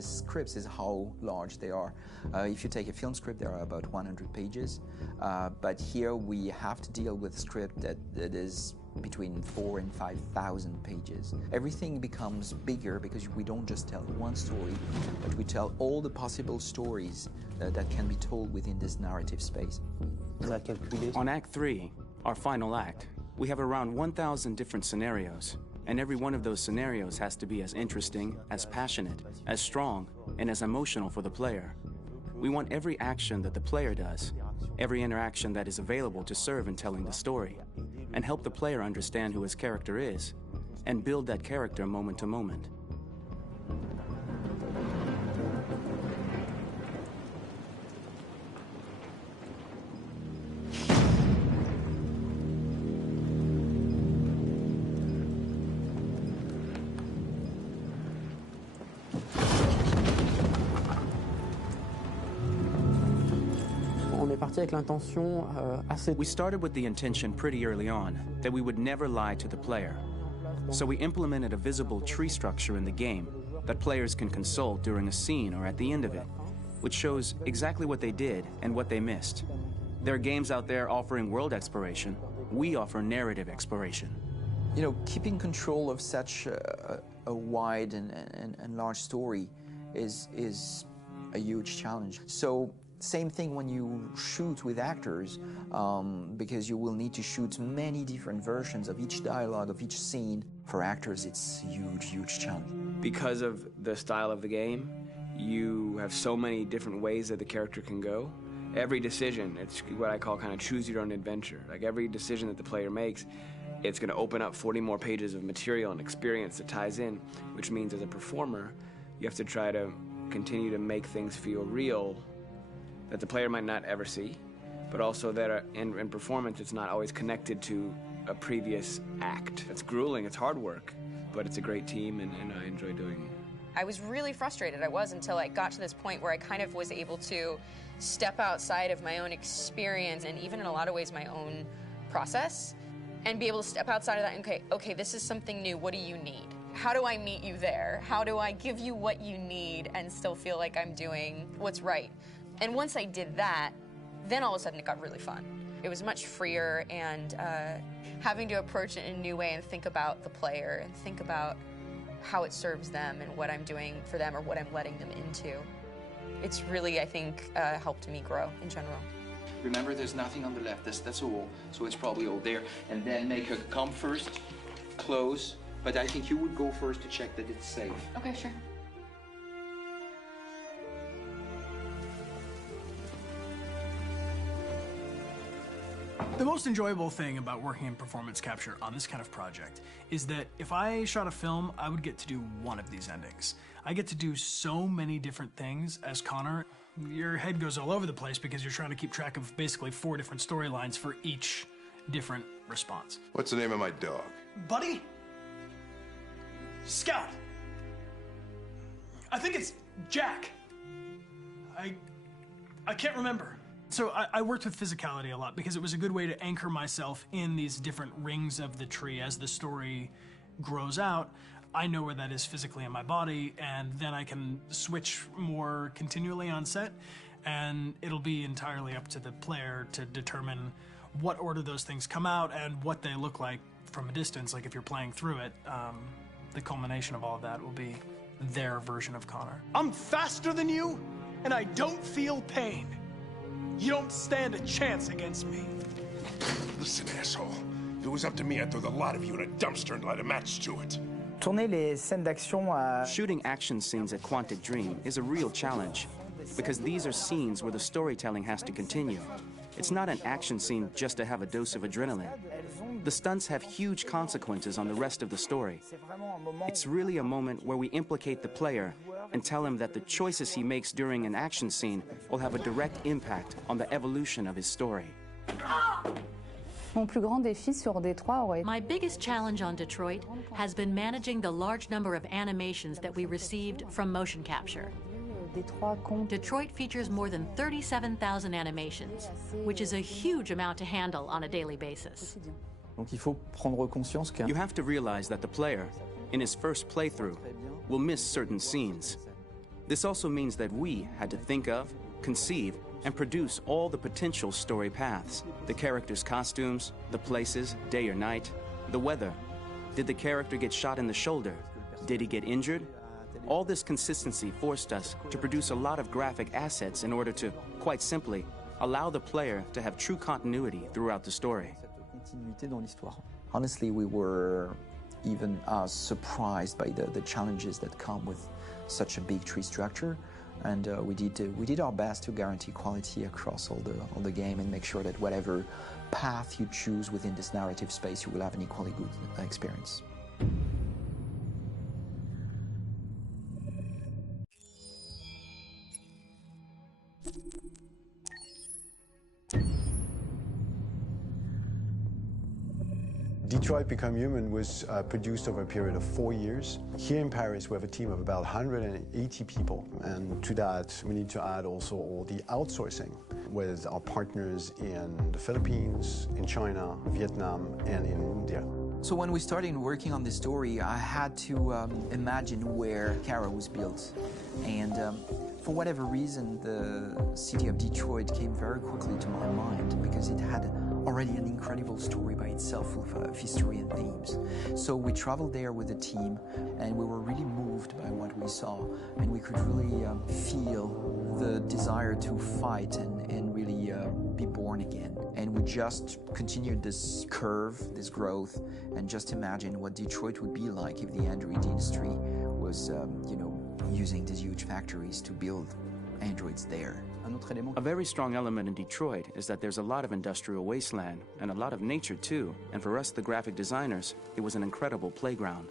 scripts is how large they are. If you take a film script, there are about 100 pages. But here we have to deal with a script that is between 4,000 and 5,000 pages. Everything becomes bigger because we don't just tell one story, but we tell all the possible stories that can be told within this narrative space. On Act 3, our final act, we have around 1,000 different scenarios. And every one of those scenarios has to be as interesting, as passionate, as strong, and as emotional for the player. We want every action that the player does, every interaction that is available to serve in telling the story, and help the player understand who his character is, and build that character moment to moment. We started with the intention pretty early on that we would never lie to the player. So we implemented a visible tree structure in the game that players can consult during a scene or at the end of it, which shows exactly what they did and what they missed. There are games out there offering world exploration. We offer narrative exploration. You know, keeping control of such a wide and large story is a huge challenge. So same thing when you shoot with actors, because you will need to shoot many different versions of each dialogue, of each scene. For actors, it's a huge, huge challenge. Because of the style of the game, you have so many different ways that the character can go. Every decision, it's what I call kind of choose your own adventure. Like every decision that the player makes, it's going to open up 40 more pages of material and experience that ties in, which means as a performer, you have to try to continue to make things feel real that the player might not ever see, but also that in performance, it's not always connected to a previous act. It's grueling, it's hard work, but it's a great team, and I enjoy doing it. I was really frustrated. I was until I got to this point where I kind of was able to step outside of my own experience and even in a lot of ways my own process and be able to step outside of that and okay, this is something new. What do you need? How do I meet you there? How do I give you what you need and still feel like I'm doing what's right? And once I did that, then all of a sudden it got really fun. It was much freer, and having to approach it in a new way and think about the player and think about how it serves them and what I'm doing for them or what I'm letting them into. It's really, I think, helped me grow in general. Remember, there's nothing on the left. That's a wall, so it's probably all there. And then make her come first, close. But I think you would go first to check that it's safe. Okay, sure. The most enjoyable thing about working in performance capture on this kind of project is that if I shot a film, I would get to do one of these endings. I get to do so many different things as Connor. Your head goes all over the place because you're trying to keep track of basically 4 different storylines for each different response. What's the name of my dog? Buddy? Scout. I think it's Jack. I can't remember. So I worked with physicality a lot because it was a good way to anchor myself in these different rings of the tree. As the story grows out, I know where that is physically in my body, and then I can switch more continually on set, and it'll be entirely up to the player to determine what order those things come out and what they look like from a distance. Like if you're playing through it, the culmination of all of that will be their version of Connor. I'm faster than you, and I don't feel pain. You don't stand a chance against me. Listen, asshole. If it was up to me, I'd throw the lot of you in a dumpster and light a match to it. Shooting action scenes at Quantic Dream is a real challenge, because these are scenes where the storytelling has to continue. It's not an action scene just to have a dose of adrenaline. The stunts have huge consequences on the rest of the story. It's really a moment where we implicate the player and tell him that the choices he makes during an action scene will have a direct impact on the evolution of his story. My biggest challenge on Detroit has been managing the large number of animations that we received from motion capture. Detroit features more than 37,000 animations, which is a huge amount to handle on a daily basis. You have to realize that the player, in his first playthrough, will miss certain scenes. This also means that we had to think of, conceive, and produce all the potential story paths. The characters' costumes, the places, day or night, the weather. Did the character get shot in the shoulder? Did he get injured? All this consistency forced us to produce a lot of graphic assets in order to, quite simply, allow the player to have true continuity throughout the story. Honestly, we were even surprised by the challenges that come with such a big tree structure, and we did our best to guarantee quality across all the game and make sure that whatever path you choose within this narrative space, you will have an equally good experience. Detroit Become Human was produced over a period of 4 years. Here in Paris, we have a team of about 180 people, and to that, we need to add also all the outsourcing with our partners in the Philippines, in China, Vietnam, and in India. So when we started working on this story, I had to imagine where Kara was built. And for whatever reason, the city of Detroit came very quickly to my mind because it had already an incredible story by itself full of history and themes. So we traveled there with the team, and we were really moved by what we saw, and we could really feel the desire to fight and really be born again. And we just continued this curve, this growth, and just imagine what Detroit would be like if the Android industry was, using these huge factories to build androids there. A very strong element in Detroit is that there's a lot of industrial wasteland and a lot of nature too, and for us, the graphic designers, it was an incredible playground.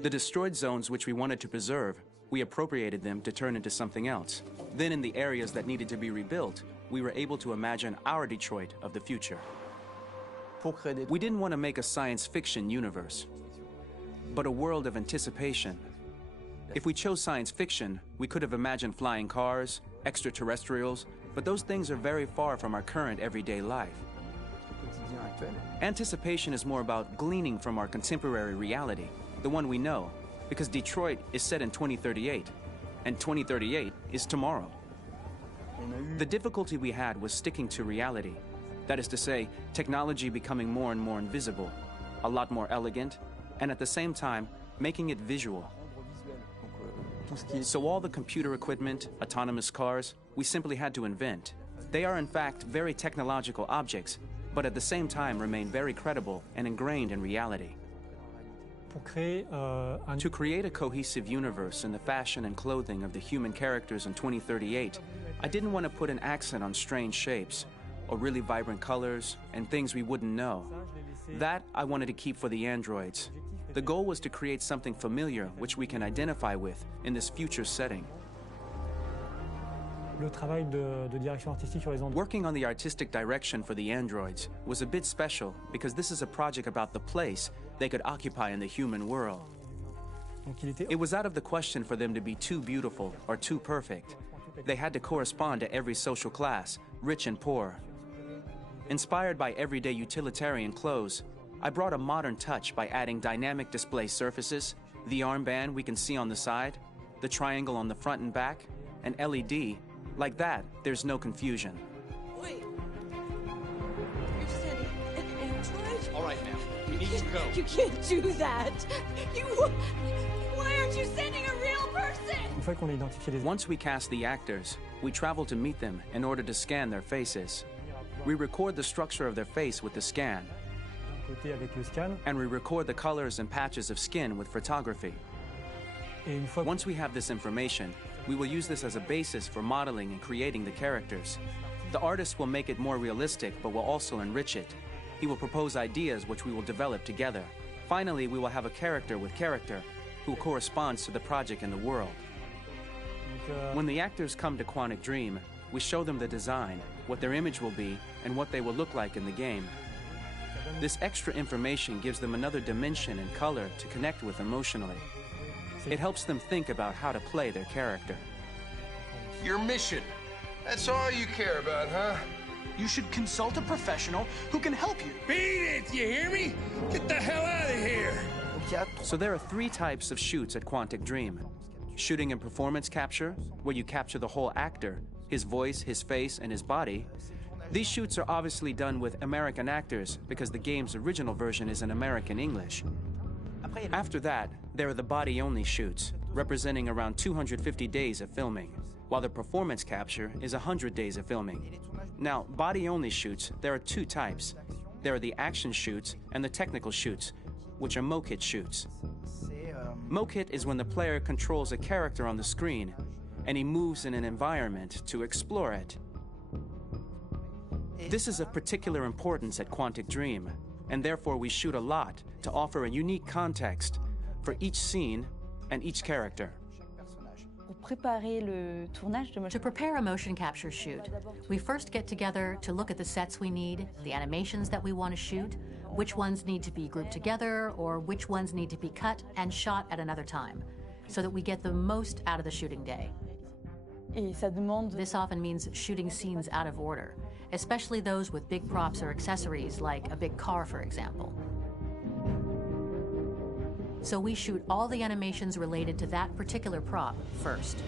The destroyed zones which we wanted to preserve, we appropriated them to turn into something else. Then in the areas that needed to be rebuilt, we were able to imagine our Detroit of the future. We didn't want to make a science fiction universe, but a world of anticipation. If we chose science fiction, we could have imagined flying cars, extraterrestrials, but those things are very far from our current everyday life. Anticipation is more about gleaning from our contemporary reality, the one we know, because Detroit is set in 2038, and 2038 is tomorrow. The difficulty we had was sticking to reality. That is to say, technology becoming more and more invisible, a lot more elegant, and at the same time, making it visual. So all the computer equipment, autonomous cars, we simply had to invent. They are in fact very technological objects, but at the same time remain very credible and ingrained in reality. To create a cohesive universe in the fashion and clothing of the human characters in 2038, I didn't want to put an accent on strange shapes, or really vibrant colors, and things we wouldn't know. That I wanted to keep for the androids. The goal was to create something familiar which we can identify with in this future setting. Working on the artistic direction for the androids was a bit special because this is a project about the place they could occupy in the human world. It was out of the question for them to be too beautiful or too perfect. They had to correspond to every social class, rich and poor. Inspired by everyday utilitarian clothes, I brought a modern touch by adding dynamic display surfaces, the armband we can see on the side, the triangle on the front and back, an LED. Like that, there's no confusion. Wait. You're sending an android? All right, now, we need to go. You can't do that. Why aren't you sending a real person? Once we cast the actors, we travel to meet them in order to scan their faces. We record the structure of their face with the scan, and we record the colors and patches of skin with photography. Once we have this information, we will use this as a basis for modeling and creating the characters. The artist will make it more realistic, but will also enrich it. He will propose ideas which we will develop together. Finally, we will have a character with character who corresponds to the project and the world. When the actors come to Quantic Dream, we show them the design, what their image will be, and what they will look like in the game. This extra information gives them another dimension and color to connect with emotionally. It helps them think about how to play their character. Your mission. That's all you care about, huh? You should consult a professional who can help you. Beat it, you hear me? Get the hell out of here! So there are 3 types of shoots at Quantic Dream. Shooting and performance capture, where you capture the whole actor, his voice, his face, and his body. These shoots are obviously done with American actors because the game's original version is in American English. After that, there are the body-only shoots, representing around 250 days of filming, while the performance capture is 100 days of filming. Now, body-only shoots, there are 2 types. There are the action shoots and the technical shoots, which are mokit shoots. Mokit is when the player controls a character on the screen, and he moves in an environment to explore it. This is of particular importance at Quantic Dream, and therefore we shoot a lot to offer a unique context for each scene and each character. To prepare a motion capture shoot, we first get together to look at the sets we need, the animations that we want to shoot, which ones need to be grouped together, or which ones need to be cut and shot at another time, so that we get the most out of the shooting day. This often means shooting scenes out of order, especially those with big props or accessories, like a big car, for example. So we shoot all the animations related to that particular prop first.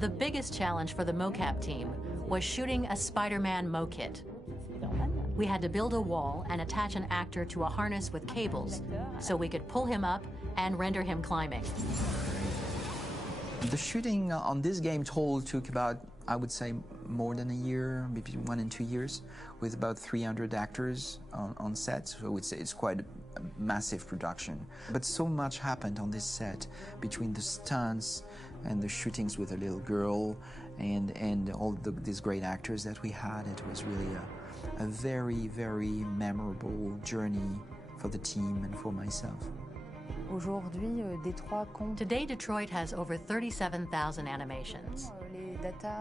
The biggest challenge for the mocap team was shooting a Spider-Man mokit. We had to build a wall and attach an actor to a harness with cables so we could pull him up and render him climbing. The shooting on this game total took about I would say more than a year, maybe 1 and 2 years, with about 300 actors on set. So I would say it's quite a massive production. But so much happened on this set between the stunts and the shootings with a little girl and all these great actors that we had. It was really a very, very memorable journey for the team and for myself. Today, Detroit has over 37,000 animations.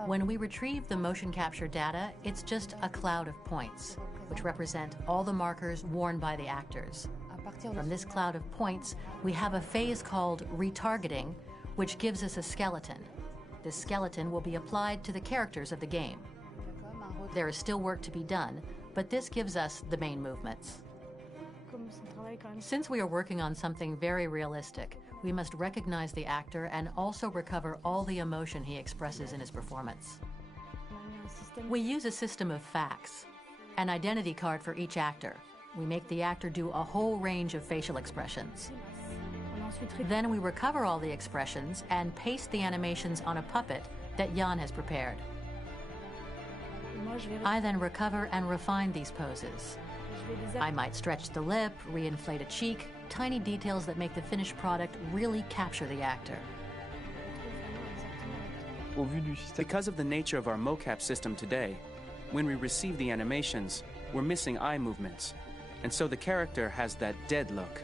When we retrieve the motion capture data, it's just a cloud of points, which represent all the markers worn by the actors. From this cloud of points, we have a phase called retargeting, which gives us a skeleton. This skeleton will be applied to the characters of the game. There is still work to be done, but this gives us the main movements. Since we are working on something very realistic, we must recognize the actor and also recover all the emotion he expresses in his performance. We use a system of facts, an identity card for each actor. We make the actor do a whole range of facial expressions. Then we recover all the expressions and paste the animations on a puppet that Jan has prepared. I then recover and refine these poses. I might stretch the lip, reinflate a cheek, tiny details that make the finished product really capture the actor. Because of the nature of our mocap system today, when we receive the animations, we're missing eye movements, and so the character has that dead look.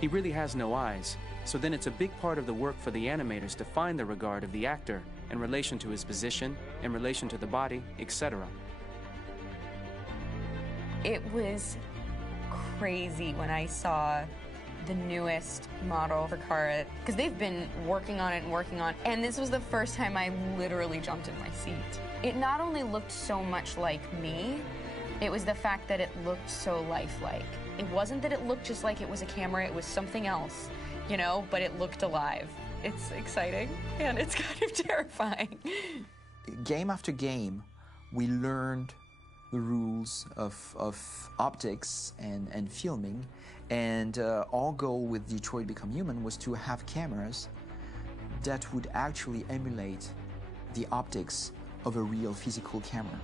He really has no eyes, so then it's a big part of the work for the animators to find the regard of the actor in relation to his position, in relation to the body, etc. It was crazy when I saw the newest model for Kara, because they've been working on it, and this was the first time I literally jumped in my seat. It not only looked so much like me, it was the fact that it looked so lifelike. It wasn't that it looked just like it was a camera, it was something else, you know, but it looked alive. It's exciting, and it's kind of terrifying. Game after game, we learned the rules of optics and filming, and our goal with Detroit Become Human was to have cameras that would actually emulate the optics of a real physical camera.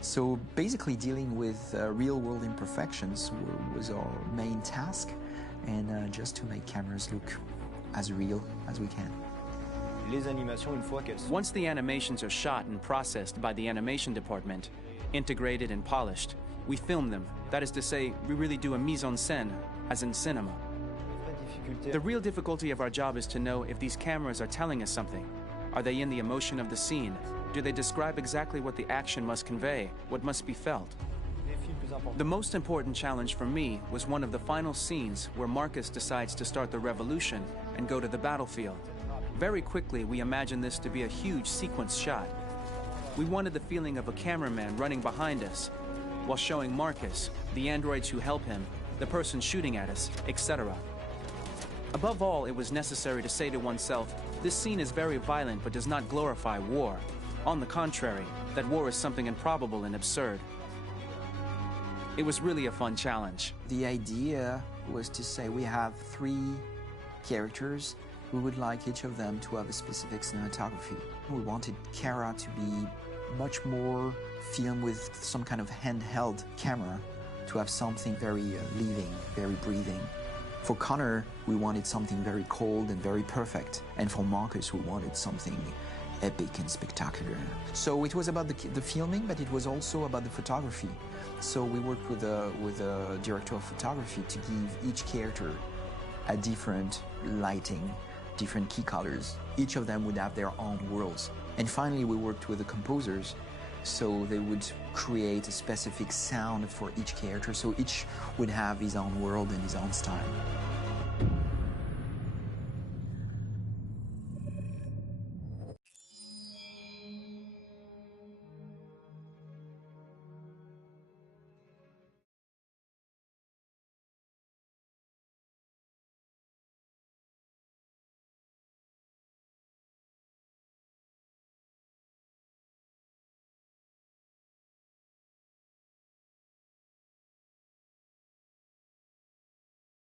So basically dealing with real-world imperfections was our main task, and just to make cameras look as real as we can. Once the animations are shot and processed by the animation department, integrated and polished, we film them. That is to say, we really do a mise en scène, as in cinema. The real difficulty of our job is to know if these cameras are telling us something. Are they in the emotion of the scene? Do they describe exactly what the action must convey, what must be felt? The most important challenge for me was one of the final scenes where Marcus decides to start the revolution and go to the battlefield. Very quickly, we imagined this to be a huge sequence shot. We wanted the feeling of a cameraman running behind us, while showing Marcus, the androids who help him, the person shooting at us, etc. Above all, it was necessary to say to oneself, this scene is very violent but does not glorify war. On the contrary, that war is something improbable and absurd. It was really a fun challenge. The idea was to say we have 3 characters. We would like each of them to have a specific cinematography. We wanted Kara to be much more filmed with some kind of handheld camera, to have something very living, very breathing. For Connor, we wanted something very cold and very perfect. And for Marcus, we wanted something epic and spectacular. So it was about the filming, but it was also about the photography. So we worked with a director of photography to give each character a different lighting, different key colors. Each of them would have their own worlds. And finally, we worked with the composers, so they would create a specific sound for each character, so each would have his own world and his own style.